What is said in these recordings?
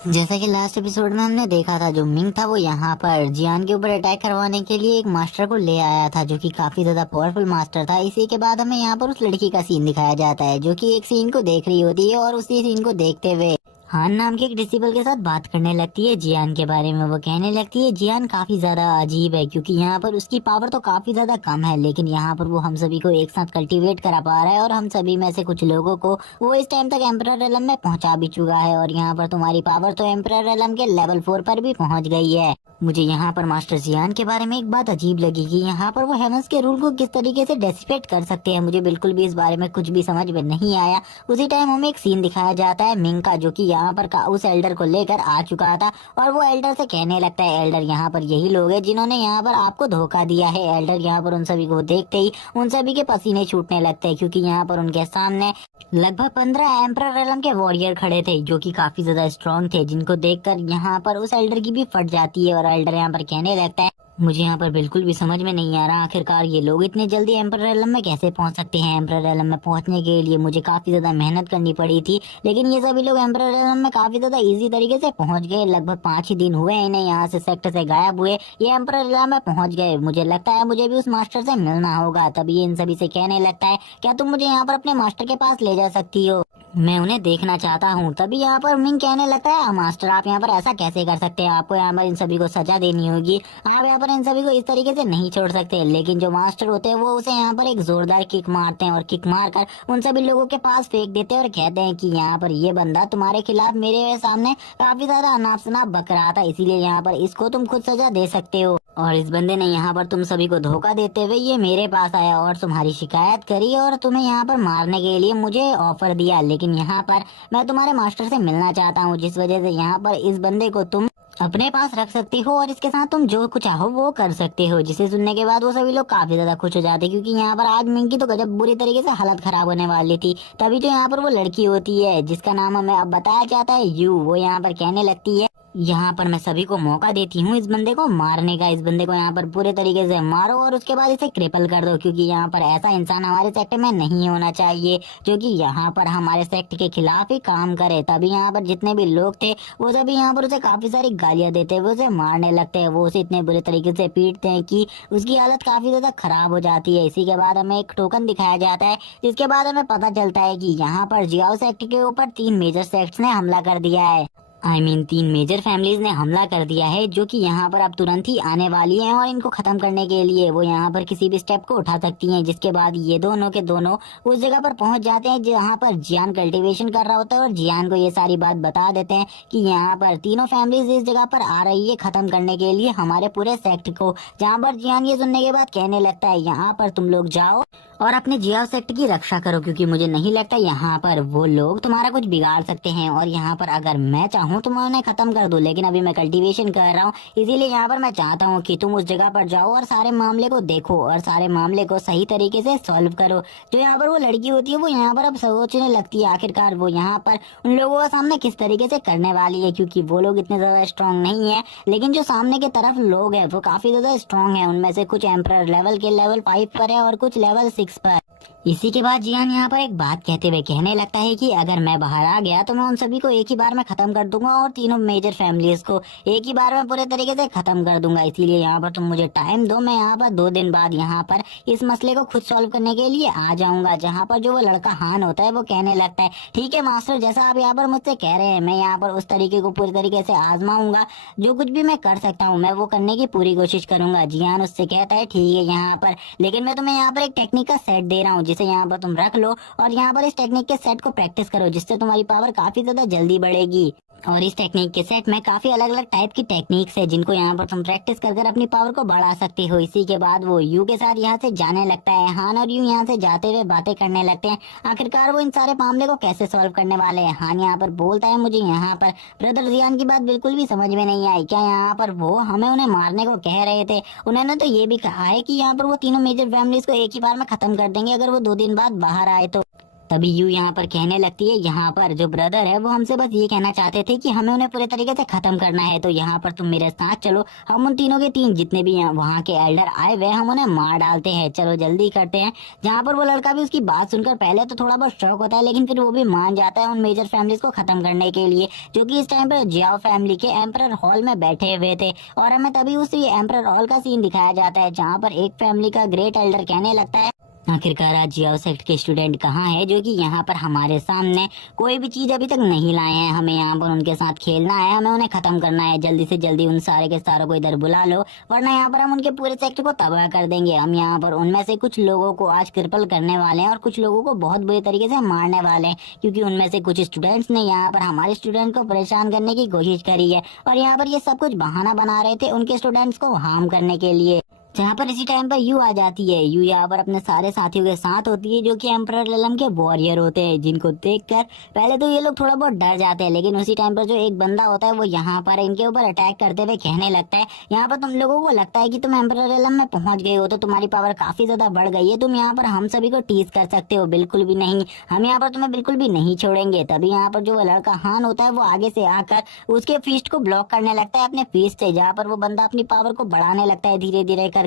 जैसा कि last episode में हमने देखा था, जो मिंग था वो यहाँ पर जियान के ऊपर अटैक करवाने के लिए एक मास्टर को ले आया था, जो कि काफी ज्यादा पावरफुल मास्टर था। इसी के बाद हमें यहाँ पर उस लड़की का सीन दिखाया जाता है, जो कि एक सीन को देख रही होती है और उसी सीन को देखते हुए हान नाम के एक डिसिबल के साथ बात करने लगती है जियान के बारे में। वो कहने लगती है जियान काफी ज्यादा अजीब है, क्योंकि यहाँ पर उसकी पावर तो काफी ज्यादा कम है, लेकिन यहाँ पर वो हम सभी को एक साथ कल्टीवेट करा पा रहा है और हम सभी में से कुछ लोगों को वो इस टाइम तक एम्परर रेलम में पहुंचा भी चुका है। और यहाँ पर तुम्हारी पावर तो एम्परर रेलम के लेवल 4 पर भी पहुंच गई है। मुझे यहाँ पर मास्टर जियान के बारे में एक बात अजीब लगी कि यहाँ पर वो हेवंस के रूल को किस तरीके से डेसिपेट कर सकते हैं। मुझे बिल्कुल भी इस बारे में कुछ भी समझ में नहीं आया। उसी टाइम हमें एक सीन दिखाया जाता है मिंग का, जो कि यहाँ पर उस एल्डर को लेकर आ चुका था और वो एल्डर से कहने लगता है, एल्डर यहाँ पर यही लोग हैं जिन्होंने यहाँ पर आपको धोखा दिया है। एल्डर यहाँ पर उन सभी को देखते ही उन सभी के पसीने छूटने लगते हैं, क्योंकि यहाँ पर उनके सामने लगभग 15 एम्परर रेलम के वॉरियर खड़े थे, जो कि काफी ज्यादा स्ट्रॉन्ग थे, जिनको देखकर यहाँ पर उस एल्डर की भी फट जाती है। और एल्डर यहाँ पर कहने लगता है, मुझे यहाँ पर बिल्कुल भी समझ में नहीं आ रहा आखिरकार ये लोग इतने जल्दी एम्परर रेलम में कैसे पहुंच सकते हैं। एम्परर रेलम में पहुंचने के लिए मुझे काफी ज्यादा मेहनत करनी पड़ी थी, लेकिन ये सभी लोग एम्परर रेलम में काफी ज्यादा इजी तरीके से पहुंच गए। लगभग 5 ही दिन हुए इन्हें यहाँ से सेक्टर से गायब हुए, ये एम्परर रेलम में पहुंच गए। मुझे लगता है मुझे भी उस मास्टर से मिलना होगा। तभी ये इन सभी से कहने लगता है, क्या तुम मुझे यहाँ पर अपने मास्टर के पास ले जा सकती हो, मैं उन्हें देखना चाहता हूँ। तभी यहाँ पर मिंग कहने लगता है, मास्टर आप यहाँ पर ऐसा कैसे कर सकते हैं, आपको यहाँ पर इन सभी को सजा देनी होगी, आप यहाँ पर इन सभी को इस तरीके से नहीं छोड़ सकते। लेकिन जो मास्टर होते हैं वो उसे यहाँ पर एक जोरदार किक मारते हैं और किक मारकर उन सभी लोगों के पास फेंक देते हैं और कहते हैं कि यहाँ पर ये बंदा तुम्हारे खिलाफ मेरे सामने काफी ज्यादा अनाप शनाप बक रहा था, इसीलिए यहाँ पर इसको तुम खुद सजा दे सकते हो। और इस बंदे ने यहाँ पर तुम सभी को धोखा देते हुए ये मेरे पास आया और तुम्हारी शिकायत करी और तुम्हें यहाँ पर मारने के लिए मुझे ऑफर दिया, लेकिन यहाँ पर मैं तुम्हारे मास्टर से मिलना चाहता हूँ, जिस वजह से यहाँ पर इस बंदे को तुम अपने पास रख सकती हो और इसके साथ तुम जो कुछ चाहो वो कर सकते हो। जिसे सुनने के बाद वो सभी लोग काफी ज्यादा खुश हो जाते, क्योंकि यहाँ पर आज मिंग की तो गजब बुरी तरीके से हालत खराब होने वाली थी। तभी तो यहाँ पर वो लड़की होती है जिसका नाम हमें अब बताया जाता है यू, वो यहाँ पर कहने लगती है, यहाँ पर मैं सभी को मौका देती हूँ इस बंदे को मारने का। इस बंदे को यहाँ पर पूरे तरीके से मारो और उसके बाद इसे क्रिपल कर दो, क्योंकि यहाँ पर ऐसा इंसान हमारे सेक्टर में नहीं होना चाहिए जो कि यहाँ पर हमारे सेक्टर के खिलाफ ही काम करे। तभी यहाँ पर जितने भी लोग थे वो सभी यहाँ पर उसे काफी सारी गालियां देते हैं, वो उसे मारने लगते हैं, वो उसे इतने बुरे तरीके से पीटते हैं कि उसकी हालत काफी ज्यादा खराब हो जाती है। इसी के बाद हमें एक टोकन दिखाया जाता है, जिसके बाद हमें पता चलता है कि यहाँ पर जियाओ सेक्टर के ऊपर 3 मेजर सेक्ट्स ने हमला कर दिया है। 3 मेजर फैमिलीज ने हमला कर दिया है, जो कि यहाँ पर अब तुरंत ही आने वाली हैं और इनको खत्म करने के लिए वो यहाँ पर किसी भी स्टेप को उठा सकती हैं। जिसके बाद ये दोनों के दोनों उस जगह पर पहुंच जाते हैं जहाँ पर जियान कल्टीवेशन कर रहा होता है और जियान को ये सारी बात बता देते हैं कि यहाँ पर तीनों फैमिलीज इस जगह पर आ रही है खत्म करने के लिए हमारे पूरे सेक्टर को। जहाँ पर जियान ये सुनने के बाद कहने लगता है, यहाँ पर तुम लोग जाओ और अपने जियाओ सेक्टर की रक्षा करो, क्योंकि मुझे नहीं लगता यहाँ पर वो लोग तुम्हारा कुछ बिगाड़ सकते हैं। और यहाँ पर अगर मैं चाहूँ तो मैं उन्हें खत्म कर दूं, लेकिन अभी मैं कल्टीवेशन कर रहा हूँ, इसीलिए यहाँ पर मैं चाहता हूँ कि तुम उस जगह पर जाओ और सारे मामले को देखो और सारे मामले को सही तरीके से सॉल्व करो। जो यहाँ पर वो लड़की होती है वो यहाँ पर अब सोचने लगती है आखिरकार वो यहाँ पर उन लोगों का सामने किस तरीके से करने वाली है, क्योंकि वो लोग इतने ज्यादा स्ट्रांग नहीं है, लेकिन जो सामने की तरफ लोग हैं वो काफी ज्यादा स्ट्रांग है। उनमें से कुछ एम्परर लेवल के लेवल 5 पर है और कुछ लेवल 6 पर। इसी के बाद जियान यहाँ पर एक बात कहते हुए कहने लगता है कि अगर मैं बाहर आ गया तो मैं उन सभी को एक ही बार में खत्म कर दूंगा और तीनों मेजर फैमिलीज को एक ही बार में पूरे तरीके से खत्म कर दूंगा, इसीलिए यहाँ पर तुम मुझे टाइम दो। मैं यहाँ पर 2 दिन बाद यहाँ पर इस मसले को खुद सॉल्व करने के लिए आ जाऊंगा। जहाँ पर जो वो लड़का हान होता है वो कहने लगता है, ठीक है मास्टर, जैसा आप यहाँ पर मुझसे कह रहे हैं मैं यहाँ पर उस तरीके को पूरी तरीके से आजमाऊंगा, जो कुछ भी मैं कर सकता हूँ मैं वो करने की पूरी कोशिश करूंगा। जियान उससे कहता है, ठीक है यहाँ पर, लेकिन मैं तुम्हें यहाँ पर एक टेक्निक का सेट दे रहा हूँ जिसे यहाँ पर तुम रख लो और यहाँ पर इस टेक्निक के सेट को प्रैक्टिस करो, जिससे तुम्हारी पावर काफी ज्यादा जल्दी बढ़ेगी। और इस टेक्निक के सेट में काफी अलग अलग टाइप की टेक्निक्स है जिनको यहाँ पर तुम प्रैक्टिस कर अपनी पावर को बढ़ा सकते हो। इसी के बाद वो यू के साथ यहाँ से जाने लगता है। हान और यू यहाँ से जाते हुए बातें करने लगते हैं, आखिरकार वो इन सारे मामले को कैसे सॉल्व करने वाले हैं। हान यहाँ पर बोलता है, मुझे यहाँ पर ब्रदर जियान की बात बिल्कुल भी समझ में नहीं आई, क्या यहाँ पर वो हमें उन्हें मारने को कह रहे थे? उन्होंने तो ये भी कहा है कि यहाँ पर वो तीनों मेजर फैमिलीज को एक ही बार में खत्म कर देंगे अगर वो 2 दिन बाद बाहर आए तो। तभी यू यहाँ पर कहने लगती है यहाँ पर जो ब्रदर है वो हमसे बस ये कहना चाहते थे कि हमें उन्हें पूरे तरीके से खत्म करना है, तो यहाँ पर तुम मेरे साथ चलो, हम उन तीनों के तीन जितने भी वहाँ के एल्डर आए हुए हम उन्हें मार डालते हैं, चलो जल्दी करते हैं। जहाँ पर वो लड़का भी उसकी बात सुनकर पहले तो थोड़ा बहुत शौक होता है, लेकिन फिर वो भी मान जाता है उन मेजर फैमिलीज को खत्म करने के लिए, जो कि इस टाइम पर जियाओ फैमिली के एम्परर हॉल में बैठे हुए थे। और हमें तभी उसी एम्परर हॉल का सीन दिखाया जाता है जहाँ पर एक फैमिली का ग्रेट एल्डर कहने लगता है आखिरकार आज जियाओ सेक्ट के स्टूडेंट कहाँ है जो कि यहाँ पर हमारे सामने कोई भी चीज अभी तक नहीं लाए हैं, हमें यहाँ पर उनके साथ खेलना है, हमें उन्हें खत्म करना है, जल्दी से जल्दी उन सारे के सारों को इधर बुला लो वरना यहाँ पर हम उनके पूरे सेक्ट को तबाह कर देंगे। हम यहाँ पर उनमें से कुछ लोगों को आज क्रिपल करने वाले हैं और कुछ लोगों को बहुत बुरे तरीके से मारने वाले हैं, क्योंकि उनमें से कुछ स्टूडेंट्स ने यहाँ पर हमारे स्टूडेंट को परेशान करने की कोशिश करी है और यहाँ पर ये सब कुछ बहाना बना रहे थे उनके स्टूडेंट्स को हार्म करने के लिए। जहाँ पर इसी टाइम पर यू आ जाती है। यू यहाँ पर अपने सारे साथियों के साथ होती है जो कि एम्परर रेलम के वॉरियर होते हैं, जिनको देखकर पहले तो ये लोग थोड़ा बहुत डर जाते हैं, लेकिन उसी टाइम पर जो एक बंदा होता है वो यहाँ पर इनके ऊपर अटैक करते हुए कहने लगता है यहाँ पर तुम लोगों को लगता है कि तुम एम्परर रेलम में पहुंच गए हो तो तुम्हारी पावर काफी ज्यादा बढ़ गई है, तुम यहाँ पर हम सभी को टीज कर सकते हो, बिल्कुल भी नहीं, हम यहाँ पर तुम्हें बिल्कुल भी नहीं छोड़ेंगे। तभी यहाँ पर जो वो लड़का हान होता है वो आगे से आकर उसके फीस्ट को ब्लॉक करने लगता है अपने फीस्ट से, जहाँ पर वो बंदा अपनी पावर को बढ़ाने लगता है धीरे धीरे कर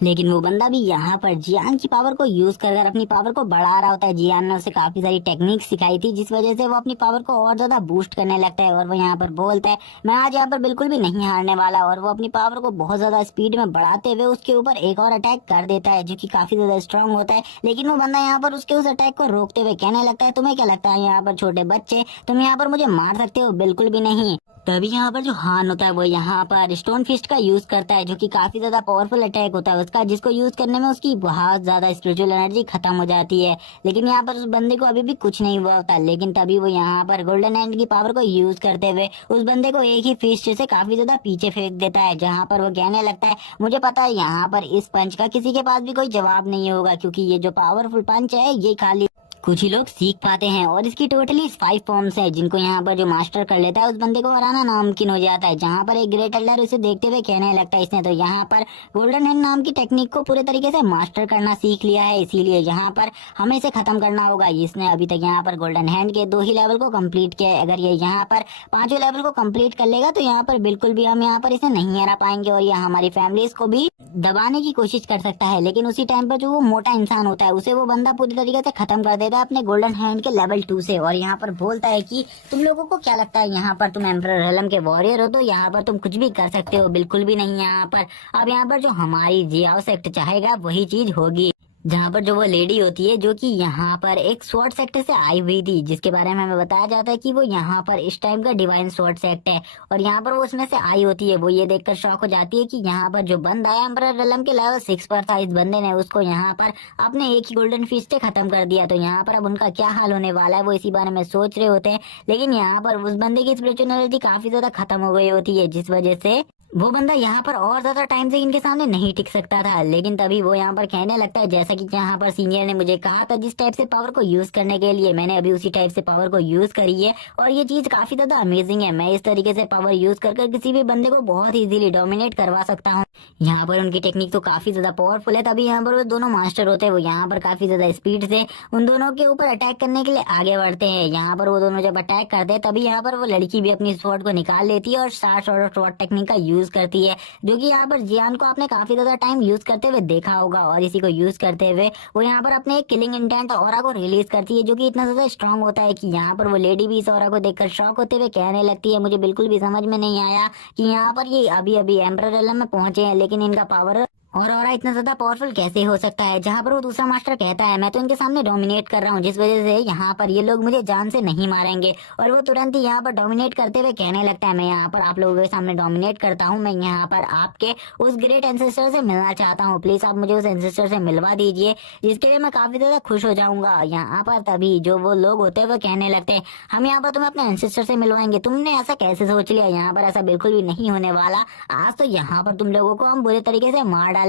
लेकिन वो बंदा भी यहाँ पर जियान की पावर को यूज कर अपनी पावर को बढ़ा रहा होता है। जियान ने उसे काफी सारी टेक्निक सिखाई थी जिस वजह से वो अपनी पावर को और ज्यादा बूस्ट करने लगता है और वो यहाँ पर बोलता है मैं आज यहाँ पर बिल्कुल भी नहीं हारने वाला, और वो अपनी पावर को बहुत ज्यादा स्पीड में बढ़ाते हुए उसके ऊपर एक और अटैक कर देता है जो कि काफी ज्यादा स्ट्रांग होता है। लेकिन वो बंदा यहाँ पर उसके उस अटैक को रोकते हुए कहने लगता है तुम्हें क्या लगता है यहाँ पर छोटे बच्चे तुम यहाँ पर मुझे मार सकते हो, बिल्कुल भी नहीं। तभी यहाँ पर जो हान होता है वो यहाँ पर स्टोन फिस्ट का यूज करता है जो कि काफी ज्यादा पावरफुल अटैक होता है उसका, जिसको यूज करने में उसकी बहुत ज्यादा स्पिरिचुअल एनर्जी खत्म हो जाती है। लेकिन यहाँ पर उस बंदे को अभी भी कुछ नहीं हुआ होता, लेकिन तभी वो यहाँ पर गोल्डन हैंड की पावर को यूज करते हुए उस बंदे को एक ही फिस्ट से काफी ज्यादा पीछे फेंक देता है, जहाँ पर वो कहने लगता है मुझे पता है यहाँ पर इस पंच का किसी के पास भी कोई जवाब नहीं होगा, क्योंकि ये जो पावरफुल पंच है ये खाली कुछ ही लोग सीख पाते हैं और इसकी टोटली 5 फॉर्म्स है जिनको यहाँ पर जो मास्टर कर लेता है उस बंदे को हराना नामुमकिन हो जाता है। जहाँ पर एक ग्रेट एल्डर उसे देखते हुए कहने लगता है इसने तो यहाँ पर गोल्डन हैंड नाम की टेक्निक को पूरे तरीके से मास्टर करना सीख लिया है, इसीलिए यहाँ पर हमें इसे खत्म करना होगा। इसने अभी तक यहाँ पर गोल्डन हैंड के 2 ही लेवल को कम्प्लीट किया है, अगर ये यहाँ पर 5वें लेवल को कम्प्लीट कर लेगा तो यहाँ पर बिल्कुल भी हम यहाँ पर इसे नहीं हरा पाएंगे और यह हमारी फैमिलीज को भी दबाने की कोशिश कर सकता है। लेकिन उसी टाइम पर जो वो मोटा इंसान होता है उसे वो बंदा पूरी तरीके से खत्म कर देता है अपने गोल्डन हैंड के लेवल 2 से, और यहाँ पर बोलता है कि तुम लोगों को क्या लगता है यहाँ पर तुम एम्परर रेलम के वॉरियर हो तो यहाँ पर तुम कुछ भी कर सकते हो, बिल्कुल भी नहीं। यहाँ पर अब यहाँ पर जो हमारी जियाओ सेक्ट चाहेगा वही चीज होगी। जहाँ पर जो वो लेडी होती है जो कि यहाँ पर एक स्वॉर्ड सेक्ट से आई हुई थी, जिसके बारे में हमें बताया जाता है कि वो यहाँ पर इस टाइम का डिवाइन स्वॉर्ड सेक्ट है, और यहाँ पर वो उसमें से आई होती है। वो ये देखकर शॉक हो जाती है कि यहाँ पर जो बंदा है एम्परर रेलम के लेवल 6 पर था, इस बंदे ने उसको यहाँ पर अपने एक ही गोल्डन फिस्ट से खत्म कर दिया, तो यहाँ पर अब उनका क्या हाल होने वाला है वो इसी बारे में सोच रहे होते हैं। लेकिन यहाँ पर उस बंदे की स्पिरिचुअल एनर्जी काफी ज्यादा खत्म हो गई होती है, जिस वजह से वो बंदा यहाँ पर और ज्यादा टाइम से इनके सामने नहीं टिक सकता था। लेकिन तभी वो यहाँ पर कहने लगता है जैसा कि यहाँ पर सीनियर ने मुझे कहा था जिस टाइप से पावर को यूज करने के लिए, मैंने अभी उसी टाइप से पावर को यूज करी है और ये चीज काफी ज्यादा अमेजिंग है। मैं इस तरीके से पावर यूज कर किसी भी बंदे को बहुत इजीली डोमिनेट करवा सकता हूँ। यहाँ पर उनकी टेक्निक तो काफी ज्यादा पावरफुल है। तभी यहाँ पर वो दोनों मास्टर होते हैं, वो यहाँ पर काफी ज्यादा स्पीड से उन दोनों के ऊपर अटैक करने के लिए आगे बढ़ते हैं। यहाँ पर वो दोनों जब अटैक करते हैं तभी यहाँ पर वो लड़की भी अपनी स्वॉर्ड को निकाल लेती है और स्वॉर्ड टेक्निक का यूज करती है, जो कि यहाँ पर जियान को आपने काफी ज्यादा टाइम यूज करते हुए देखा होगा। और इसी को यूज करते हुए वो यहाँ पर अपने एक किलिंग इंटेंट ऑरा को रिलीज करती है, जो कि इतना ज्यादा स्ट्रांग होता है कि यहाँ पर वो लेडी भी इस ऑरा को देखकर शॉक होते हुए कहने लगती है मुझे बिल्कुल भी समझ में नहीं आया कि यहाँ पर ये अभी अभी एम्परर रेलम में पहुंचे हैं, लेकिन इनका पावर और ऑरा इतना ज्यादा पावरफुल कैसे हो सकता है। जहाँ पर वो दूसरा मास्टर कहता है मैं तो इनके सामने डोमिनेट कर रहा हूँ, जिस वजह से यहाँ पर ये लोग मुझे जान से नहीं मारेंगे, और वो तुरंत ही यहाँ पर डोमिनेट करते हुए कहने लगता है मैं यहाँ पर आप लोगों के सामने डोमिनेट करता हूँ, मैं यहाँ पर आपके उस ग्रेट एंसेस्टर से मिलना चाहता हूँ, प्लीज आप मुझे उस एंसेस्टर से मिलवा दीजिए, जिसके लिए मैं काफी ज्यादा खुश हो जाऊंगा। यहाँ पर तभी जो वो लोग होते हैं वो कहने लगते हैं हम यहाँ पर तुम्हें अपने एंसेस्टर से मिलवाएंगे, तुमने ऐसा कैसे सोच लिया, यहाँ पर ऐसा बिल्कुल भी नहीं होने वाला, आज तो यहाँ पर तुम लोगों को हम बुरे तरीके से मार डालेंगे।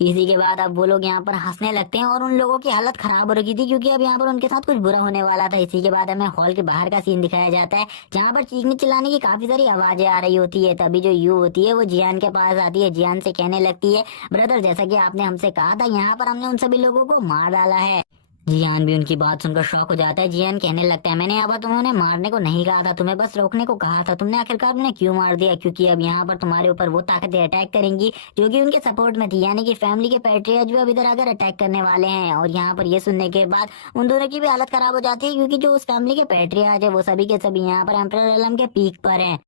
इसी के बाद अब वो लोग यहाँ पर हंसने लगते हैं और उन लोगों की हालत खराब हो रही थी क्योंकि अब यहाँ पर उनके साथ कुछ बुरा होने वाला था। इसी के बाद हमें हॉल के बाहर का सीन दिखाया जाता है जहाँ पर चीखने चिल्लाने की काफी सारी आवाजें आ रही होती है। तभी जो यू होती है वो जियान के पास आती है, जियान से कहने लगती है ब्रदर जैसा कि आपने हमसे कहा था यहाँ पर हमने उन सभी लोगों को मार डाला है। जियान भी उनकी बात सुनकर शॉक हो जाता है। जियान कहने लगता है, मैंने यहाँ पर तुम्हें उन्हें मारने को नहीं कहा था, तुम्हें बस रोकने को कहा था। तुमने आखिरकार उन्हें क्यों मार दिया? क्योंकि अब यहाँ पर तुम्हारे ऊपर वो ताकतें अटैक करेंगी जो कि उनके सपोर्ट में थी, यानी कि फैमिली के पैट्रियट भी अब इधर आकर अटैक करने वाले हैं। और यहाँ पर ये सुनने के बाद उन दोनों की भी हालत खराब हो जाती है, क्योंकि जो उस फैमिली के पैट्रियट है वो सभी के सभी यहाँ पर एम्परर एलम के पीक पर हैं।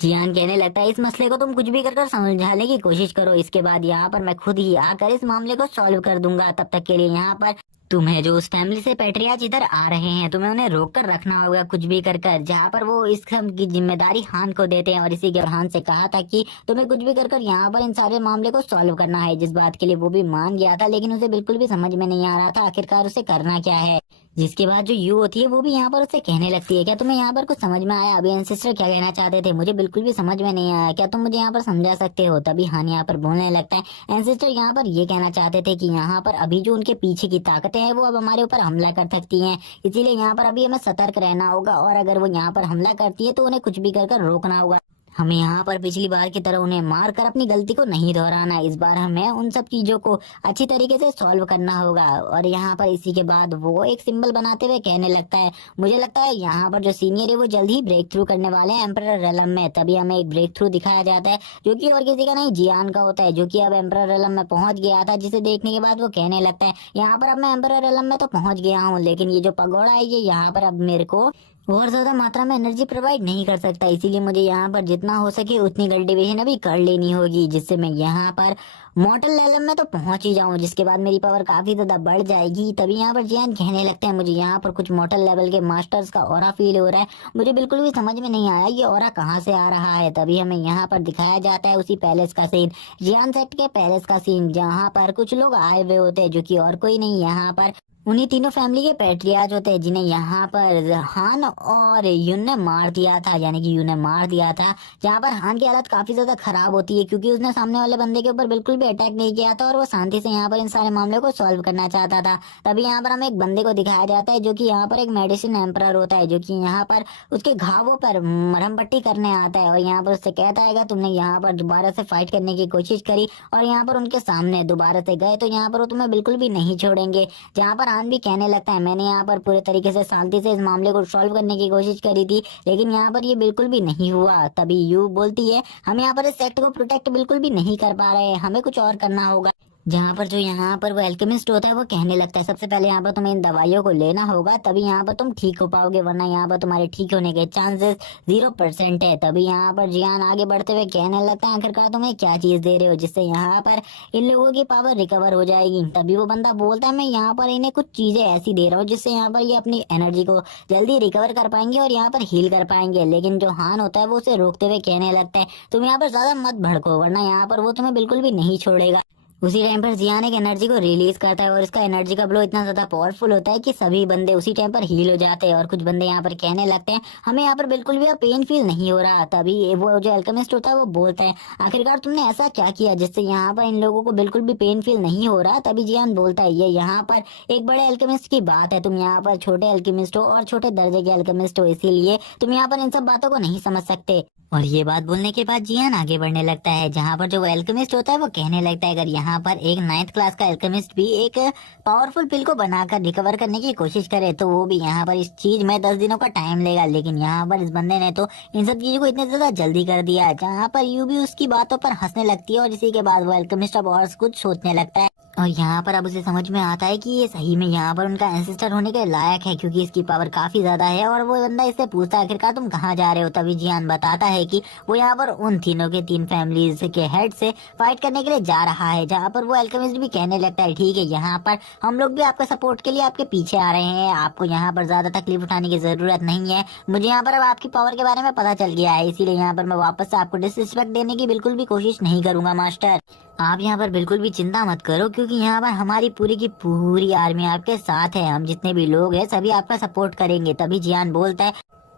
जियान कहने लगता है, इस मसले को तुम कुछ भी कर समझाने की कोशिश करो, इसके बाद यहाँ पर मैं खुद ही आकर इस मामले को सॉल्व कर दूंगा। तब तक के लिए यहाँ पर तुम्हें जो उस फैमिली से पैट्रियाज इधर आ रहे हैं, तुम्हें उन्हें रोक कर रखना होगा कुछ भी कर कर। जहाँ पर वो इस काम की जिम्मेदारी हान को देते हैं, और इसी के हान से कहा था कि तुम्हें कुछ भी कर कर यहाँ पर इन सारे मामले को सॉल्व करना है, जिस बात के लिए वो भी मान गया था। लेकिन उसे बिल्कुल भी समझ में नहीं आ रहा था आखिरकार उसे करना क्या है। जिसके बाद जो यू होती है वो भी यहाँ पर उससे कहने लगती है, क्या तुम्हें यहाँ पर कुछ समझ में आया? अभी एंसेस्टर क्या कहना चाहते थे मुझे बिल्कुल भी समझ में नहीं आया, क्या तुम मुझे यहाँ पर समझा सकते हो? तभी हान यहाँ पर बोलने लगता है, एंसेस्टर यहाँ पर ये कहना चाहते थे कि यहाँ पर अभी जो उनके पीछे की ताकतें हैं वो अब हमारे ऊपर हमला कर सकती हैं, इसीलिए यहाँ पर अभी हमें सतर्क रहना होगा, और अगर वो यहाँ पर हमला करती है तो उन्हें कुछ भी कर कर रोकना होगा। हमें यहाँ पर पिछली बार की तरह उन्हें मार कर अपनी गलती को नहीं दोहराना, इस बार हमें उन सब चीजों को अच्छी तरीके से सॉल्व करना होगा। और यहाँ पर इसी के बाद वो एक सिंबल बनाते हुए कहने लगता है, मुझे लगता है यहाँ पर जो सीनियर है वो जल्द ही ब्रेक थ्रू करने वाले हैं एम्परर रेलम में। तभी हमें एक ब्रेक थ्रू दिखाया जाता है जो कि और किसी का नहीं जियान का होता है, जो कि अब एम्परर रेलम में पहुंच गया था। जिसे देखने के बाद वो कहने लगता है, यहाँ पर अब मैं एम्परर रेलम में तो पहुंच गया हूँ, लेकिन ये जो पगोड़ा है ये यहाँ पर अब मेरे को और ज्यादा मात्रा में एनर्जी प्रोवाइड नहीं कर सकता, इसीलिए मुझे यहाँ पर जितना हो सके उतनी कल्टीवेशन अभी कर लेनी होगी, जिससे मैं यहाँ पर मॉर्टल लेवल में तो पहुंच ही जाऊं, जिसके बाद मेरी पावर काफी ज्यादा बढ़ जाएगी। तभी यहाँ पर जियान कहने लगते हैं, मुझे यहाँ पर कुछ मॉर्टल लेवल के मास्टर्स का ऑरा फील हो रहा है, मुझे बिल्कुल भी समझ में नहीं आया ये ऑरा कहाँ से आ रहा है। तभी हमें यहाँ पर दिखाया जाता है उसी पैलेस का सीन, जियान सेट के पैलेस का सीन, जहाँ पर कुछ लोग आए हुए होते हैं जो कि और कोई नहीं यहाँ पर उन्हीं तीनों फैमिली के पैट्रियार्च होते हैं, जिन्हें यहाँ पर हान और यून ने मार दिया था, यानी कि यून ने मार दिया था। जहाँ पर हान की हालत काफी ज्यादा खराब होती है, क्योंकि उसने सामने वाले बंदे के ऊपर बिल्कुल भी अटैक नहीं किया था और वो शांति से यहाँ पर इन सारे मामले को सॉल्व करना चाहता था। तभी यहाँ पर हमें एक बंदे को दिखाया जाता है जो कि यहाँ पर एक मेडिसिन एम्परर होता है, जो कि यहाँ पर उसके घावों पर मरहम पट्टी करने आता है, और यहाँ पर उससे कहता है, तुमने यहाँ पर दोबारा से फाइट करने की कोशिश करी और यहाँ पर उनके सामने दोबारा से गए तो यहाँ पर वो तुम्हें बिल्कुल भी नहीं छोड़ेंगे। जहाँ पर हान भी कहने लगता है, मैंने यहाँ पर पूरे तरीके से शांति से इस मामले को सॉल्व करने की कोशिश करी थी, लेकिन यहाँ पर ये बिल्कुल भी नहीं हुआ। तभी यू बोलती है, हम यहाँ पर इस सेक्ट को प्रोटेक्ट बिल्कुल भी नहीं कर पा रहे हैं, हमें कुछ और करना होगा। जहाँ पर जो यहाँ पर वो एल्केमिस्ट होता है वो कहने लगता है, सबसे पहले यहाँ पर तुम्हें इन दवाइयों को लेना होगा, तभी यहाँ पर तुम ठीक हो पाओगे, वरना यहाँ पर तुम्हारे ठीक होने के चांसेस 0% है। तभी यहाँ पर जियान आगे बढ़ते हुए कहने लगता है, आखिरकार तुम्हें क्या चीज दे रहे हो जिससे यहाँ पर इन लोगों की पावर रिकवर हो जाएगी। तभी वो बंदा बोलता है, मैं यहाँ पर इन्हें कुछ चीजें ऐसी दे रहा हूँ जिससे यहाँ पर ये अपनी एनर्जी को जल्दी रिकवर कर पाएंगे और यहाँ पर हील कर पाएंगे। लेकिन जो हान होता है वो उसे रोकते हुए कहने लगता है, तुम यहाँ पर ज्यादा मत भड़को, वरना यहाँ पर वो तुम्हें बिल्कुल भी नहीं छोड़ेगा। उसी टाइम पर जियान एक एनर्जी को रिलीज करता है और इसका एनर्जी का ब्लो इतना ज्यादा पावरफुल होता है कि सभी बंदे उसी टाइम पर हील हो जाते हैं। और कुछ बंदे यहाँ पर कहने लगते हैं, हमें यहाँ पर बिल्कुल भी पेन फील नहीं हो रहा। तभी वो जो अल्केमिस्ट होता है वो बोलता है, आखिरकार तुमने ऐसा क्या किया जिससे यहाँ पर इन लोगों को बिल्कुल भी पेन फील नहीं हो रहा। तभी जियान बोलता है, ये यहाँ पर एक बड़े अल्केमिस्ट की बात है, तुम यहाँ पर छोटे अल्केमिस्ट हो और छोटे दर्जे के अल्केमिस्ट हो, इसीलिए तुम यहाँ पर इन सब बातों को नहीं समझ सकते। और ये बात बोलने के बाद जियान आगे बढ़ने लगता है, जहाँ पर जो एल्केमिस्ट होता है वो कहने लगता है, अगर यहाँ पर एक 9th क्लास का एल्केमिस्ट भी एक पावरफुल पिल को बनाकर रिकवर करने की कोशिश करे तो वो भी यहाँ पर इस चीज में 10 दिनों का टाइम लेगा। लेकिन यहाँ पर इस बंदे ने तो इन सब चीजों को इतने ज्यादा जल्दी कर दिया, जहाँ पर यू भी उसकी बातों पर हंसने लगती है। और इसी के बाद वो एल्केमिस्ट अब और कुछ सोचने लगता है, और यहाँ पर अब उसे समझ में आता है कि ये सही में यहाँ पर उनका एंसेस्टर होने के लायक है, क्योंकि इसकी पावर काफी ज्यादा है। और वो बंदा इससे पूछता है, आखिरकार तुम कहाँ जा रहे हो? तभी जियान बताता है कि वो यहाँ पर उन तीनों के 3 फैमिलीज के हेड से फाइट करने के लिए जा रहा है। जहाँ पर वो एल्केमिस्ट भी कहने लगता है, ठीक है, यहाँ पर हम लोग भी आपके सपोर्ट के लिए आपके पीछे आ रहे हैं, आपको यहाँ पर ज्यादा तकलीफ उठाने की जरूरत नहीं है। मुझे यहाँ पर अब आपकी पावर के बारे में पता चल गया है, इसीलिए यहाँ पर मैं वापस से आपको डिसरिस्पेक्ट देने की बिल्कुल भी कोशिश नहीं करूंगा मास्टर। आप यहाँ पर बिल्कुल भी चिंता मत करो, क्योंकि यहाँ पर हमारी पूरी की पूरी आर्मी आपके साथ है, हम जितने भी लोग हैं सभी आपका सपोर्ट करेंगे। तभी जियान बोलता है,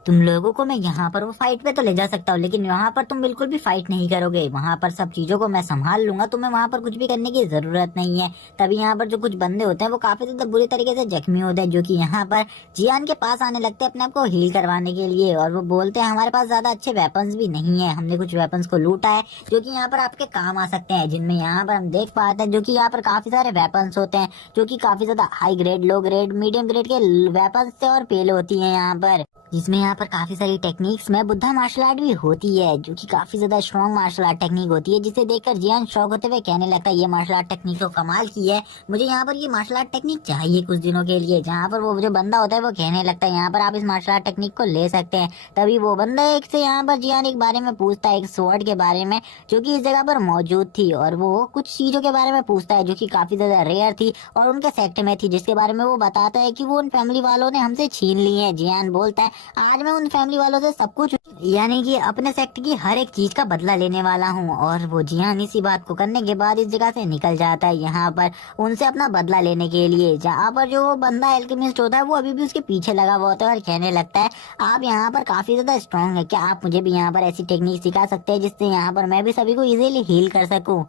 तुम लोगों को मैं यहाँ पर वो फाइट पे तो ले जा सकता हूँ, लेकिन यहाँ पर तुम बिल्कुल भी फाइट नहीं करोगे। वहाँ पर सब चीजों को मैं संभाल लूंगा, तुम्हें वहाँ पर कुछ भी करने की जरूरत नहीं है। तभी यहाँ पर जो कुछ बंदे होते हैं वो काफी ज्यादा बुरी तरीके से जख्मी होते हैं, जो कि यहाँ पर जियान के पास आने लगते हैं अपने आप को हील करवाने के लिए। और वो बोलते हैं हमारे पास ज्यादा अच्छे वेपन्स भी नहीं है, हमने कुछ वेपन्स को लूटा है जो की यहाँ पर आपके काम आ सकते हैं। जिनमें यहाँ पर हम देख पाते हैं जो की यहाँ पर काफी सारे वेपन्स होते हैं, जो की काफी ज्यादा high grade, low grade, medium grade के वेपन्स से और पेल होती है यहाँ पर। जिसमें यहाँ पर काफी सारी टेक्निक्स में बुद्धा मार्शल आर्ट भी होती है, जो कि काफी ज्यादा स्ट्रॉन्ग मार्शल आर्ट टेक्निक होती है, जिसे देखकर जियान शौक होते हुए कहने लगता है ये मार्शल आर्ट टेक्निक तो कमाल की है, मुझे यहाँ पर ये मार्शल आर्ट टेक्निक चाहिए कुछ दिनों के लिए। जहाँ पर वो जो बंदा होता है वो कहने लगता है यहाँ पर आप इस मार्शल आर्ट टेक्निक को ले सकते हैं। तभी वो बंदा एक से यहाँ पर जियान एक बारे में पूछता है, एक स्वॉर्ड के बारे में जो की इस जगह पर मौजूद थी, और वो कुछ चीजों के बारे में पूछता है जो की काफी ज्यादा रेयर थी और उनके सेक्ट में थी, जिसके बारे में वो बताता है की वो उन फैमिली वालों ने हमसे छीन ली है। जियान बोलता है आज मैं उन फैमिली वालों से सब कुछ, यानी कि अपने सेक्ट की हर एक चीज का बदला लेने वाला हूँ। और वो जियान इसी बात को करने के बाद इस जगह से निकल जाता है यहाँ पर उनसे अपना बदला लेने के लिए। जहाँ पर जो वो बंदा एल्केमिस्ट होता है वो अभी भी उसके पीछे लगा हुआ होता है और कहने लगता है आप यहाँ पर काफी ज्यादा स्ट्रॉन्ग है, क्या आप मुझे भी यहाँ पर ऐसी टेक्निक सिखा सकते हैं जिससे यहाँ पर मैं भी सभी को इजीली हील कर सकूँ।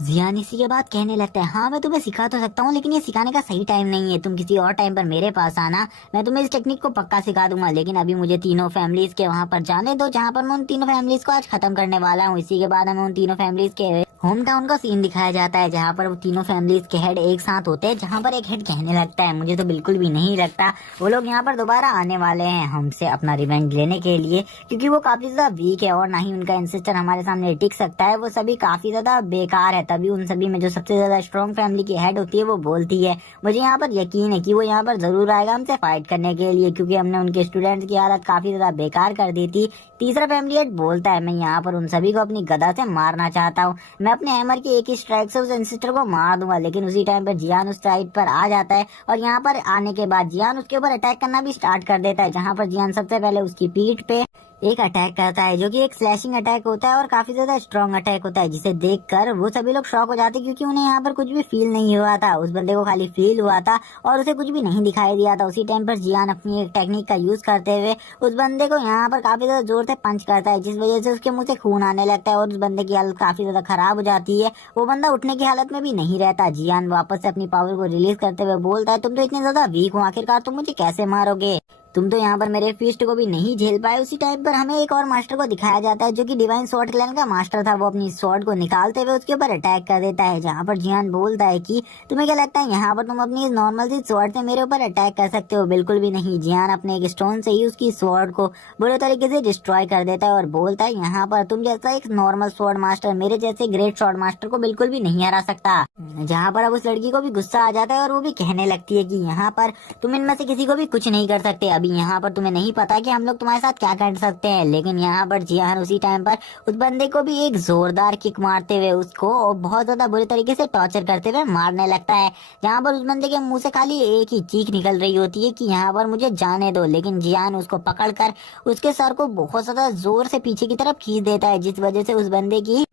जियान इसी के बाद कहने लगता है हाँ मैं तुम्हें सिखा तो सकता हूँ, लेकिन ये सिखाने का सही टाइम नहीं है, तुम किसी और टाइम पर मेरे पास आना, मैं तुम्हें इस टेक्निक को पक्का सिखा दूंगा। लेकिन अभी मुझे तीनों फैमिलीज के वहाँ पर जाने दो, जहाँ पर मैं उन तीनों फैमिलीज को आज खत्म करने वाला हूँ। इसी के बाद हमें उन तीनों फैमिलीज के होम टाउन का सीन दिखाया जाता है, जहाँ पर वो तीनों फैमिलीज के हेड एक साथ होते हैं। जहाँ पर एक हेड कहने लगता है मुझे तो बिल्कुल भी नहीं लगता वो लोग यहाँ पर दोबारा आने वाले हैं हमसे अपना रिवेंज लेने के लिए, क्योंकि वो काफी ज्यादा वीक है और ना ही उनका इंसिस्टर हमारे सामने टिक सकता है, वो सभी काफी ज्यादा बेकार है। तभी उन सभी में जो सबसे ज्यादा स्ट्रॉन्ग फैमिली की हेड होती है वो बोलती है मुझे यहाँ पर यकीन है कि वो यहाँ पर जरूर आएगा हमसे फाइट करने के लिए, क्योंकि हमने उनके स्टूडेंट्स की हालत काफी ज्यादा बेकार कर दी थी। तीसरा फैमिली हेड बोलता है मैं यहाँ पर उन सभी को अपनी गदा से मारना चाहता हूँ, मैं अपने हैमर की एक ही स्ट्राइक से उस इंसिस्टर को मार दूंगा। लेकिन उसी टाइम पर जियान उस साइड पर आ जाता है और यहाँ पर आने के बाद जियान उसके ऊपर अटैक करना भी स्टार्ट कर देता है। जहाँ पर जियान सबसे पहले उसकी पीठ पे एक अटैक करता है जो कि एक स्लैशिंग अटैक होता है और काफी ज्यादा स्ट्रॉन्ग अटैक होता है, जिसे देखकर वो सभी लोग शॉक हो जाते हैं, क्योंकि उन्हें यहाँ पर कुछ भी फील नहीं हुआ था, उस बंदे को खाली फील हुआ था और उसे कुछ भी नहीं दिखाई दिया था। उसी टाइम पर जियान अपनी एक टेक्निक का यूज करते हुए उस बंदे को यहाँ पर काफी ज्यादा जोर से पंच करता है, जिस वजह से उसके मुंह से खून आने लगता है और उस बंदे की हालत काफी ज्यादा खराब हो जाती है। वो बंदा उठने की हालत में भी नहीं रहता। जियान वापस से अपनी पावर को रिलीज करते हुए बोलता है तुम तो इतने ज्यादा वीक हो, आखिरकार तुम मुझे कैसे मारोगे, तुम तो यहाँ पर मेरे फिस्ट को भी नहीं झेल पाए। उसी टाइम पर हमें एक और मास्टर को दिखाया जाता है जो कि डिवाइन स्वॉर्ड क्लैन का मास्टर था। वो अपनी स्वॉर्ड को निकालते हुए उसके ऊपर अटैक कर देता है, जहाँ पर जियान बोलता है कि तुम्हें क्या लगता है यहाँ पर तुम अपनी नॉर्मल सी स्वॉर्ड से मेरे ऊपर अटैक कर सकते हो? बिल्कुल भी नहीं। जियान अपने एक स्टोन से ही उसकी स्वॉर्ड को बुरे तरीके से डिस्ट्रॉय कर देता है और बोलता है यहाँ पर तुम जैसा एक नॉर्मल स्वॉर्ड मास्टर मेरे जैसे ग्रेट स्वॉर्ड मास्टर को बिल्कुल भी नहीं हरा सकता। जहाँ पर अब उस लड़की को भी गुस्सा आ जाता है और वो भी कहने लगती है कि यहाँ पर तुम इनमें से किसी को भी कुछ नहीं कर सकते, अभी यहाँ पर तुम्हें नहीं पता कि हम लोग तुम्हारे साथ क्या कर सकते हैं। लेकिन यहाँ पर जियान उसी टाइम पर उस बंदे को भी एक जोरदार किक मारते हुए उसको और बहुत ज्यादा बुरे तरीके से टॉर्चर करते हुए मारने लगता है, जहाँ पर उस बंदे के मुंह से खाली एक ही चीख निकल रही होती है कि यहाँ पर मुझे जाने दो। लेकिन जियान उसको पकड़कर उसके सर को बहुत ज्यादा जोर से पीछे की तरफ खींच देता है, जिस वजह से उस बंदे की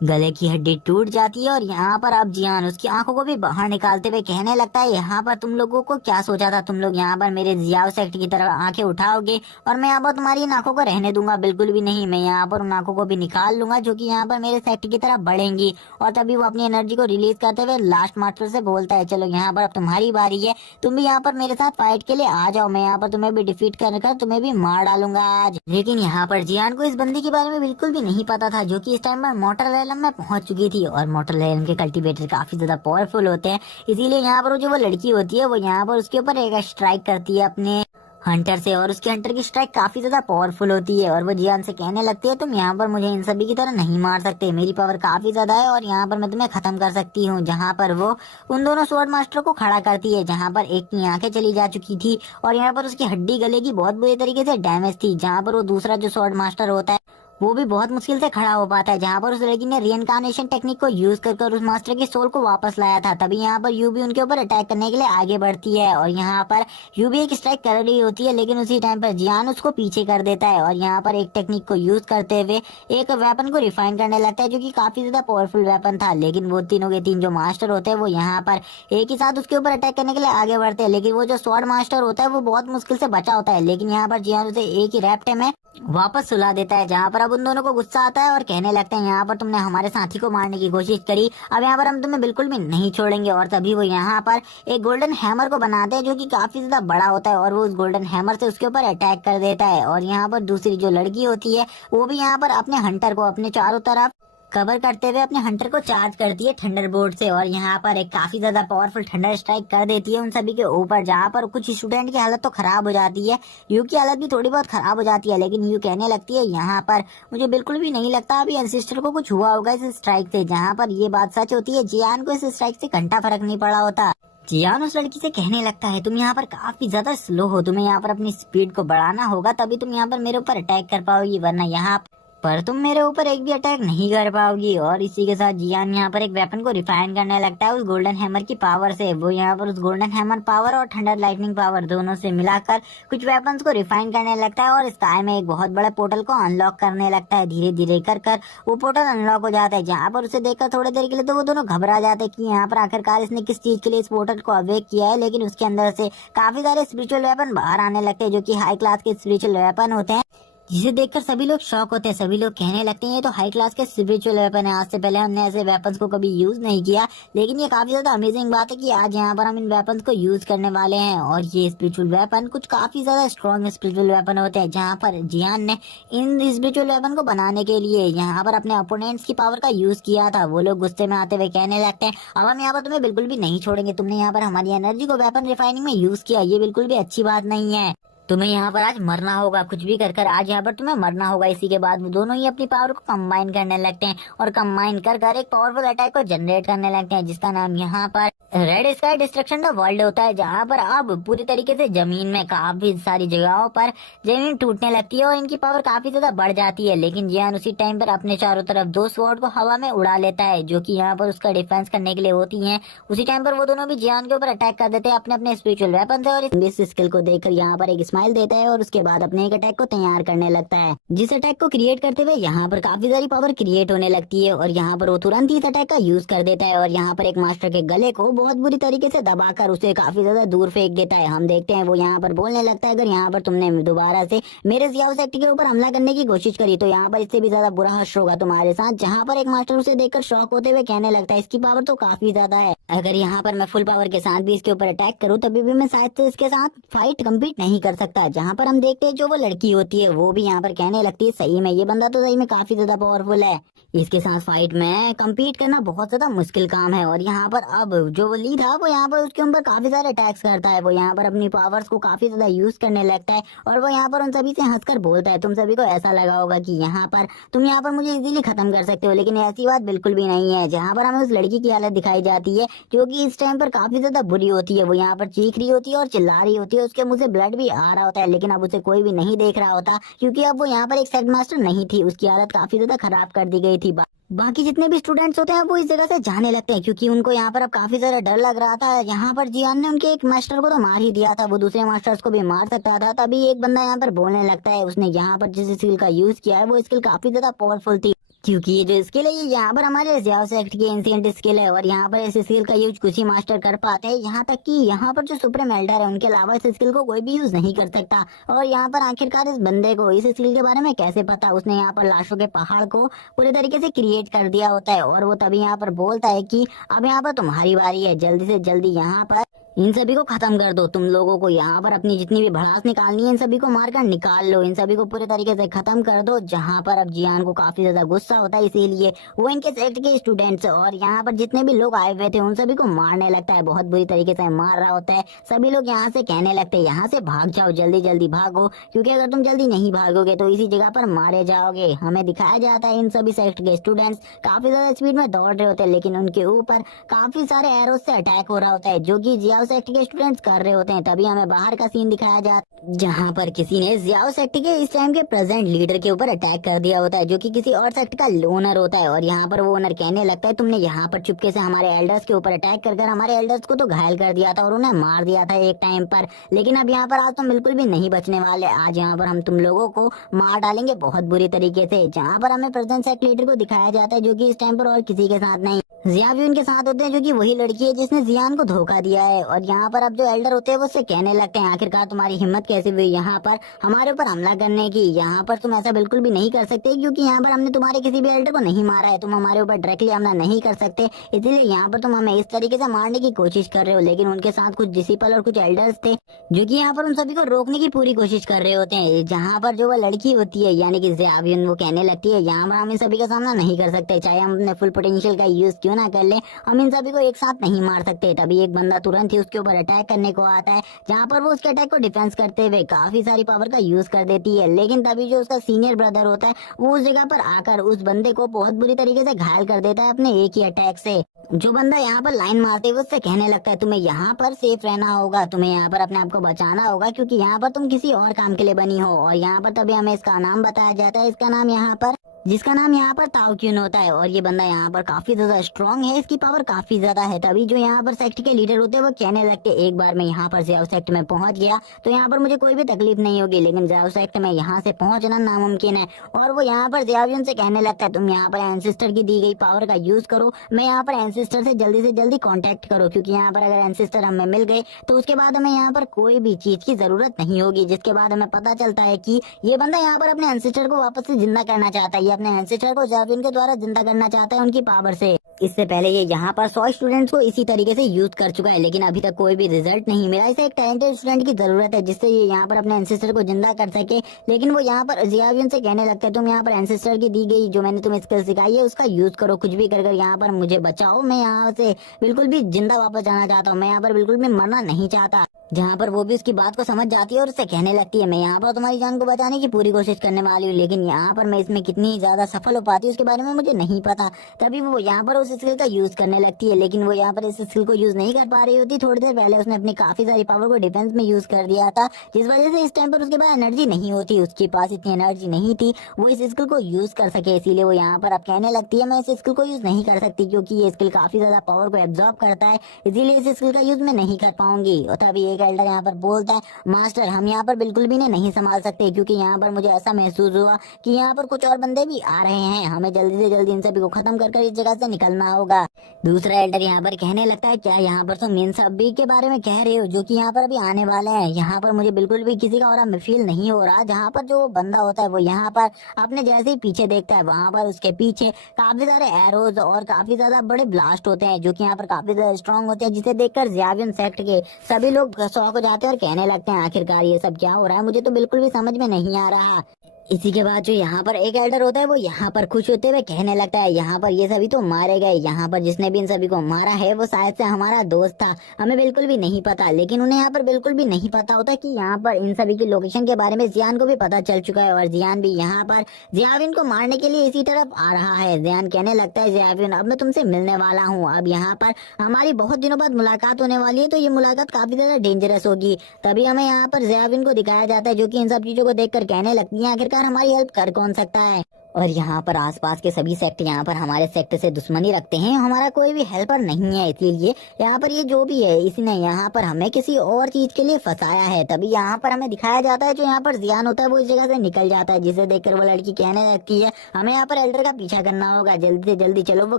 गले की हड्डी टूट जाती है। और यहाँ पर अब जियान उसकी आंखों को भी बाहर निकालते हुए कहने लगता है यहाँ पर तुम लोगों को क्या सोचा था, तुम लोग यहाँ पर मेरे जियाओ सेक्ट की तरफ आंखें उठाओगे और मैं यहाँ पर तुम्हारी इन आंखों को रहने दूंगा? बिल्कुल भी नहीं, मैं यहाँ पर उन आंखों को भी निकाल लूंगा जो कि यहाँ पर मेरे सेक्ट की तरफ बढ़ेंगी। और तभी वो अपनी एनर्जी को रिलीज करते हुए लास्ट मास्टर से बोलता है चलो यहाँ पर अब तुम्हारी बारी है, तुम भी यहाँ पर मेरे साथ फाइट के लिए आ जाओ, मैं यहाँ पर तुम्हें भी डिफीट कर तुम्हें भी मार डालूंगा आज। लेकिन यहाँ पर जियान को इस बंदी के बारे में बिल्कुल भी नहीं पता था, जो की इस टाइम पर मोटर रेलम में पहुंच चुकी थी और मोटर लेन के कल्टीवेटर काफी ज्यादा पावरफुल होते हैं। इसीलिए यहाँ पर जो वो लड़की होती है वो यहाँ पर उसके ऊपर एक स्ट्राइक करती है अपने हंटर से और उसके हंटर की स्ट्राइक काफी ज्यादा पावरफुल होती है और वो जियान से कहने लगती है तुम यहाँ पर मुझे इन सभी की तरह नहीं मार सकते, मेरी पावर काफी ज्यादा है और यहाँ पर मैं तुम्हें खत्म कर सकती हूँ। जहाँ पर वो उन दोनों स्वॉर्ड मास्टर को खड़ा करती है, जहाँ पर एक की आंखें चली जा चुकी थी और यहाँ पर उसकी हड्डी गले की बहुत बुरी तरीके से डैमेज थी। जहाँ पर वो दूसरा जो स्वॉर्ड मास्टर होता है वो भी बहुत मुश्किल से खड़ा हो पाता है, जहाँ पर उस लड़की ने रिइंकार्नेशन टेक्निक को यूज कर उस मास्टर की सोल को वापस लाया था। तभी यहाँ पर यूबी उनके ऊपर अटैक करने के लिए आगे बढ़ती है और यहाँ पर यूबी एक स्ट्राइक कर रही होती है, लेकिन उसी टाइम पर जियान उसको पीछे कर देता है और यहाँ पर एक टेक्निक को यूज करते हुए एक वेपन को रिफाइन करने लगता है, जो कि काफी ज्यादा पावरफुल वेपन था। लेकिन वो तीनों के तीन जो मास्टर होते हैं वो यहाँ पर एक ही साथ उसके ऊपर अटैक करने के लिए आगे बढ़ते हैं, लेकिन वो जो स्वॉर्ड मास्टर होता है वो बहुत मुश्किल से बचा होता है। लेकिन यहाँ पर जियान उसे एक ही रैप्टे में वापस सुला देता है, जहाँ पर अब उन दोनों को गुस्सा आता है और कहने लगते हैं यहाँ पर तुमने हमारे साथी को मारने की कोशिश करी, अब यहाँ पर हम तुम्हें बिल्कुल भी नहीं छोड़ेंगे। और तभी वो यहाँ पर एक गोल्डन हैमर को बनाते हैं, जो कि काफी ज्यादा बड़ा होता है और वो उस गोल्डन हैमर से उसके ऊपर अटैक कर देता है। और यहाँ पर दूसरी जो लड़की होती है वो भी यहाँ पर अपने हंटर को अपने चारों तरफ कवर करते हुए अपने हंटर को चार्ज करती है थंडरबोल्ट से और यहाँ पर एक काफी ज्यादा पावरफुल थंडर स्ट्राइक कर देती है उन सभी के ऊपर, जहाँ पर कुछ स्टूडेंट की हालत तो खराब हो जाती है, यू की हालत भी थोड़ी बहुत खराब हो जाती है। लेकिन यू कहने लगती है यहाँ पर मुझे बिल्कुल भी नहीं लगता अभी एंसिस्टर को कुछ हुआ होगा इस स्ट्राइक से, जहाँ पर ये बात सच होती है। जियान को इस स्ट्राइक से घंटा फर्क नहीं पड़ा होता। जियान उस लड़की से कहने लगता है तुम यहाँ पर काफी ज्यादा स्लो हो, तुम्हें यहाँ पर अपनी स्पीड को बढ़ाना होगा, तभी तुम यहाँ पर मेरे ऊपर अटैक कर पाओगी, वरना यहाँ पर तुम मेरे ऊपर एक भी अटैक नहीं कर पाओगी। और इसी के साथ जियान यहाँ पर एक वेपन को रिफाइन करने लगता है उस गोल्डन हैमर की पावर से। वो यहाँ पर उस गोल्डन हैमर पावर और थंडर लाइटनिंग पावर दोनों से मिलाकर कुछ वेपन्स को रिफाइन करने लगता है और स्काई में एक बहुत बड़े पोर्टल को अनलॉक करने लगता है। धीरे धीरे कर वो पोर्टल अनलॉक हो जाता है, जहाँ पर उसे देखकर थोड़ी देर के लिए तो वो दोनों घबरा जाते हैं कि यहाँ पर आखिरकार इसने किस चीज के लिए इस पोर्टल को अवेक किया है। लेकिन उसके अंदर से काफी सारे स्पिरिचुअल वेपन बाहर आने लगते हैं, जो की हाई क्लास के स्पिरिचुअल वेपन होते हैं, जिसे देखकर सभी लोग शॉक होते हैं। सभी लोग कहने लगते हैं ये तो हाई क्लास के स्पिरिचुअल वेपन है, आज से पहले हमने ऐसे वेपन्स को कभी यूज नहीं किया, लेकिन ये काफी ज्यादा अमेजिंग बात है कि आज यहाँ पर हम इन वेपन्स को यूज करने वाले हैं। और ये स्पिरिचुअल वेपन कुछ काफी ज्यादा स्ट्रॉन्ग स्पिरिचुअल वेपन होते हैं, जहाँ पर जियान ने इन स्पिरिचुअल वेपन को बनाने के लिए यहाँ पर अपने अपोनेंट्स की पावर का यूज किया था। वो लोग गुस्से में आते हुए कहने लगते हैं अब हम यहाँ पर तुम्हें बिल्कुल भी नहीं छोड़ेंगे, तुमने यहाँ पर हमारी एनर्जी को वेपन रिफाइनिंग में यूज किया, ये बिल्कुल भी अच्छी बात नहीं है, तुम्हें यहाँ पर आज मरना होगा, कुछ भी कर आज यहाँ पर तुम्हें मरना होगा। इसी के बाद वो दोनों ही अपनी पावर को कंबाइन करने लगते हैं और कंबाइन कर एक पावरफुल अटैक को जनरेट करने लगते हैं, जिसका नाम यहाँ पर red sky destruction the world होता है, जहाँ पर अब पूरी तरीके से जमीन में काफी सारी जगहों पर जमीन टूटने लगती है और इनकी पावर काफी ज्यादा बढ़ जाती है। लेकिन जियान उसी टाइम पर अपने चारों तरफ दो स्वॉर्ड को हवा में उड़ा लेता है, जो कि यहाँ पर उसका डिफेंस करने के लिए होती हैं। उसी टाइम पर वो दोनों भी जियान के ऊपर अटैक कर देते हैं अपने अपने स्पिरिचुअल वेपन से, और इस स्किल को देखकर यहाँ पर एक स्माइल देता है और उसके बाद अपने एक अटैक को तैयार करने लगता है, जिस अटैक को क्रिएट करते हुए यहाँ पर काफी सारी पावर क्रिएट होने लगती है। और यहाँ पर वो तुरंत ही इस अटैक का यूज कर देता है और यहाँ पर एक मास्टर के गले को बहुत बुरी तरीके से दबाकर उसे काफी ज्यादा दूर फेंक देता है। हम देखते हैं वो यहाँ पर बोलने लगता है अगर यहाँ पर तुमने दोबारा से मेरे जियाओ सेक्टर के ऊपर हमला करने की कोशिश करी तो यहाँ पर इससे भी ज्यादा बुरा हश्र होगा तुम्हारे साथ। जहाँ पर एक मास्टर उसे देखकर शॉक होते हुए कहने लगता है इसकी पावर तो काफी ज्यादा है, अगर यहाँ पर मैं फुल पावर के साथ भी इसके ऊपर अटैक करूँ तभी भी मैं शायद से इसके साथ फाइट कम्पीट नहीं कर सकता। जहाँ पर हम देखते हैं जो वो लड़की होती है वो भी यहाँ पर कहने लगती है सही में ये बंदा तो सही में काफी ज्यादा पावरफुल है, इसके साथ फाइट में कम्पीट करना बहुत ज्यादा मुश्किल काम है। और यहाँ पर अब जो वो ली था वो यहाँ पर उसके ऊपर काफी सारे अटैक्स करता है, वो यहाँ पर अपनी पावर्स को काफी ज्यादा यूज करने लगता है और वो यहाँ पर उन सभी से हंसकर बोलता है तुम सभी को ऐसा लगा होगा कि यहाँ पर तुम यहाँ पर मुझे इजीली खत्म कर सकते हो, लेकिन ऐसी बात बिल्कुल भी नहीं है। जहाँ पर हमें उस लड़की की हालत दिखाई जाती है जो कि इस टाइम पर काफी ज्यादा बुरी होती है, वो यहाँ पर चीख रही होती है और चिल्ला रही होती है, उसके मुंह से ब्लड भी आ रहा होता है, लेकिन अब उसे कोई भी नहीं देख रहा होता क्योंकि अब वो यहाँ पर एक सेक्ट मास्टर नहीं थी, उसकी हालत काफी ज्यादा खराब कर दी गई थी। बाकी जितने भी स्टूडेंट्स होते हैं वो इस जगह से जाने लगते हैं क्योंकि उनको यहाँ पर अब काफी ज्यादा डर लग रहा था। यहाँ पर जियान ने उनके एक मास्टर को तो मार ही दिया था, वो दूसरे मास्टर्स को भी मार सकता था। तभी एक बंदा यहाँ पर बोलने लगता है उसने यहाँ पर जिस स्किल का यूज किया है वो स्किल काफी ज्यादा पावरफुल थी, क्योंकि ये जो स्किल है ये यहाँ पर हमारे जियाओ सेक्ट की एंशिएंट स्किल है और यहाँ पर इस स्किल का यूज कुछ ही मास्टर कर पाते हैं, यहाँ तक कि यहाँ पर जो सुप्रीम एल्डर है उनके अलावा इस स्किल को कोई भी यूज नहीं कर सकता। और यहाँ पर आखिरकार इस बंदे को इस स्किल के बारे में कैसे पता, उसने यहाँ पर लाशों के पहाड़ को पूरे तरीके से क्रिएट कर दिया होता है और वो तभी यहाँ पर बोलता है कि अब यहाँ पर तुम्हारी बारी है, जल्दी से जल्दी यहाँ पर इन सभी को खत्म कर दो, तुम लोगों को यहाँ पर अपनी जितनी भी भड़ास निकालनी है इन सभी को मारकर निकाल लो, इन सभी को पूरे तरीके से खत्म कर दो। जहाँ पर अब जियान को काफी ज्यादा गुस्सा होता है, इसीलिए वो इनके सेक्ट के स्टूडेंट्स और यहाँ पर जितने भी लोग आए हुए थे उन सभी को मारने लगता है, बहुत बुरी तरीके से मार रहा होता है। सभी लोग यहाँ से कहने लगते हैं यहाँ से भाग जाओ, जल्दी जल्दी भागो, क्योंकि अगर तुम जल्दी नहीं भागोगे तो इसी जगह पर मारे जाओगे। हमें दिखाया जाता है इन सभी सेक्ट के स्टूडेंट्स काफी ज्यादा स्पीड में दौड़ रहे होते हैं, लेकिन उनके ऊपर काफी सारे एरोस से अटैक हो रहा होता है, जो कि जियाओ सेक्ट के स्टूडेंट्स कर रहे होते हैं। तभी हमें बाहर का सीन दिखाया जाता जहाँ पर किसी ने जियाओ सेक्ट के इस टाइम के प्रेजेंट लीडर के ऊपर अटैक कर दिया होता है, जो कि किसी और सेक्ट का ओनर होता है। और यहाँ पर वो ओनर कहने लगता है तुमने यहाँ पर चुपके से हमारे एल्डर्स के ऊपर अटैक कर हमारे एल्डर्स को तो घायल कर दिया था और उन्हें मार दिया था एक टाइम पर, लेकिन अब यहाँ पर आज तुम बिल्कुल भी नहीं बचने वाले। आज यहाँ पर हम तुम लोगों को मार डालेंगे बहुत बुरी तरीके से। जहाँ पर हमें प्रेजेंट सेक्ट लीडर को दिखाया जाता है जो कि इस टाइम पर और किसी के साथ नहीं, जिया भी उनके साथ होते हैं, जो कि वही लड़की है जिसने जियान को धोखा दिया है। और यहाँ पर अब जो एल्डर होते हैं वो उससे कहने लगते हैं आखिरकार तुम्हारी हिम्मत कैसे हुई यहाँ पर हमारे ऊपर हमला करने की। यहाँ पर तुम ऐसा बिल्कुल भी नहीं कर सकते क्योंकि यहाँ पर हमने तुम्हारे किसी भी एल्डर को नहीं मारा है, तुम हमारे ऊपर डायरेक्टली हमला नहीं कर सकते, इसलिए यहाँ पर तुम हमें इस तरीके से मारने की कोशिश कर रहे हो। लेकिन उनके साथ कुछ डिसिपल और कुछ एल्डर्स थे जो कि यहाँ पर उन सभी को रोकने की पूरी कोशिश कर रहे होते हैं। जहाँ पर जो वो लड़की होती है यानी कि ज़ियावियन, वो कहने लगती है यहाँ पर हम इन सभी का सामना नहीं कर सकते, चाहे हम अपने फुल पोटेंशियल का यूज क्यों ना कर ले, हम इन सभी को एक साथ नहीं मार सकते। तभी एक बंदा तुरंत ही उसके ऊपर अटैक करने को आता है, जहाँ पर वो उसके अटैक को डिफेंस करते हुए काफी सारी पावर का यूज कर देती है। लेकिन तभी जो उसका सीनियर ब्रदर होता है वो उस जगह पर आकर उस बंदे को बहुत बुरी तरीके से घायल कर देता है अपने एक ही अटैक से। जो बंदा यहाँ पर लाइन मारते हुए उससे कहने लगता है तुम्हें यहाँ पर सेफ रहना होगा, तुम्हें यहाँ पर अपने आप को बचाना होगा क्योंकि यहाँ पर तुम किसी और काम के लिए बनी हो। और यहाँ पर तभी हमें इसका नाम बताया जाता है, इसका नाम यहाँ पर जिसका नाम यहाँ पर ताओक्यून होता है। और ये बंदा यहाँ पर काफी ज्यादा स्ट्रांग है, इसकी पावर काफी ज्यादा है। तभी जो यहाँ पर सेक्ट के लीडर होते हैं वो कहने लगते एक बार मैं यहाँ पर जियाओ सेक्ट में पहुंच गया तो यहाँ पर मुझे कोई भी तकलीफ नहीं होगी, लेकिन जियाओ सेक्ट में यहाँ से पहुंचना नामुमकिन है। और वो यहाँ पर जियावियन से कहने लगता है तुम यहाँ पर एंसिस्टर की दी गई पावर का यूज करो, मैं यहाँ पर एंसिस्टर से जल्दी कॉन्टेक्ट करो, क्योंकि यहाँ पर अगर एंसिस्टर हमें मिल गए तो उसके बाद हमें यहाँ पर कोई भी चीज की जरूरत नहीं होगी। जिसके बाद हमें पता चलता है कि ये बंदा यहाँ पर अपने एंसिस्टर को वापस से जिंदा करना चाहता है, ये अपने एंसिस्टर को ज़ियावियन के द्वारा जिंदा करना चाहता है उनकी पावर से। इससे पहले ये यहाँ पर 100 स्टूडेंट्स को इसी तरीके से यूज कर चुका है, लेकिन अभी तक कोई भी रिजल्ट नहीं मिला। इसे एक टैलेंटेड स्टूडेंट की जरूरत है जिससे ये यहाँ पर अपने एंसेस्टर को जिंदा कर सके। लेकिन वो यहाँ पर ज़ियावियन से कहने लगता है तुम यहाँ पर एंसेस्टर की दी गई जो मैंने तुम्हें स्किल सिखाई है उसका यूज करो, कुछ भी कर यहाँ पर मुझे बचाओ, मैं यहाँ से बिल्कुल भी जिंदा वापस जाना चाहता हूँ, मैं यहाँ पर बिल्कुल भी मरना नहीं चाहता। जहाँ पर वो भी उसकी बात को समझ जाती है और उससे कहने लगती है मैं यहाँ पर तुम्हारी जान को बचाने की पूरी कोशिश करने वाली हूँ, लेकिन यहाँ पर मैं इसमें कितनी ज्यादा सफल हो पाती हूँ उसके बारे में मुझे नहीं पता। तभी वो यहाँ पर उस स्किल का यूज करने लगती है, लेकिन वो यहाँ पर इस स्किल को यूज नहीं कर पा रही होती। थोड़ी देर पहले उसने अपनी काफी सारी पावर को डिफेंस में यूज कर दिया था, जिस वजह से इस टाइम पर उसके पास एनर्जी नहीं होती, उसके पास इतनी एनर्जी नहीं थी वो इस स्किल को यूज कर सके। इसीलिए वो यहाँ पर अब कहने लगती है मैं इस स्किल को यूज नहीं कर सकती क्योंकि ये स्किल काफी ज्यादा पावर को एब्जॉर्ब करता है, इसीलिए इस स्किल का यूज मैं नहीं कर पाऊंगी। और तभी एक एल्डर यहाँ पर बोलता है मास्टर हम यहाँ पर बिल्कुल भी इन्हें नहीं संभाल सकते क्योंकि यहाँ पर मुझे ऐसा महसूस हुआ कि यहाँ पर कुछ और बंदे भी आ रहे हैं, हमें जल्दी से जल्दी इन सभी को खत्म कर इस जगह से निकलना होगा। दूसरा एल्डर यहाँ पर कहने लगता है क्या यहाँ पर तुम इन सभी के बारे में कह रहे हो जो कि यहाँ पर अभी आने वाले हैं? यहाँ पर मुझे बिल्कुल भी किसी का और फील नहीं हो रहा। जहाँ पर जो बंदा होता है वो यहाँ पर अपने जैसे ही पीछे देखता है वहाँ पर उसके पीछे काफी सारे एरोज और काफी ज्यादा बड़े ब्लास्ट होते हैं जो कि यहाँ पर काफी ज्यादा स्ट्रॉन्ग होते हैं, जिसे देखकर ज़ियावियन सेक्ट के सभी लोग शॉक हो जाते हैं और कहने लगते हैं आखिरकार ये सब क्या हो रहा है, मुझे तो बिल्कुल भी समझ में नहीं आ रहा। इसी के बाद जो यहाँ पर एक एल्डर होता है वो यहाँ पर खुश होते हुए कहने लगता है यहाँ पर ये सभी तो मारे गए, यहाँ पर जिसने भी इन सभी को मारा है वो शायद से हमारा दोस्त था, हमें बिल्कुल भी नहीं पता। लेकिन उन्हें यहाँ पर बिल्कुल भी नहीं पता होता कि यहाँ पर इन सभी की लोकेशन के बारे में जियान को भी पता चल चुका है और जियान भी यहाँ पर ज़ियावियन को मारने के लिए इसी तरफ आ रहा है। जियान कहने लगता है ज़ियावियन अब मैं तुमसे मिलने वाला हूँ, अब यहाँ पर हमारी बहुत दिनों बाद मुलाकात होने वाली है तो ये मुलाकात काफी ज्यादा डेंजरस होगी। तभी हमें यहाँ पर ज़ियावियन को दिखाया जाता है जो कि इन सब चीजों को देखकर कहने लगती है आखिरकार हमारी हेल्प कर कौन सकता है। और यहाँ पर आसपास के सभी सेक्ट यहाँ पर हमारे सेक्ट से दुश्मनी रखते हैं, हमारा कोई भी हेल्पर नहीं है, इसलिए यहाँ पर ये जो भी है इसने यहाँ पर हमें किसी और चीज के लिए फंसाया है। तभी यहाँ पर हमें दिखाया जाता है जो यहाँ पर जियान होता है वो इस जगह से निकल जाता है, जिसे देखकर वो लड़की कहने लगती है हमें यहाँ पर एल्डर का पीछा करना होगा, जल्दी से जल्दी चलो, वो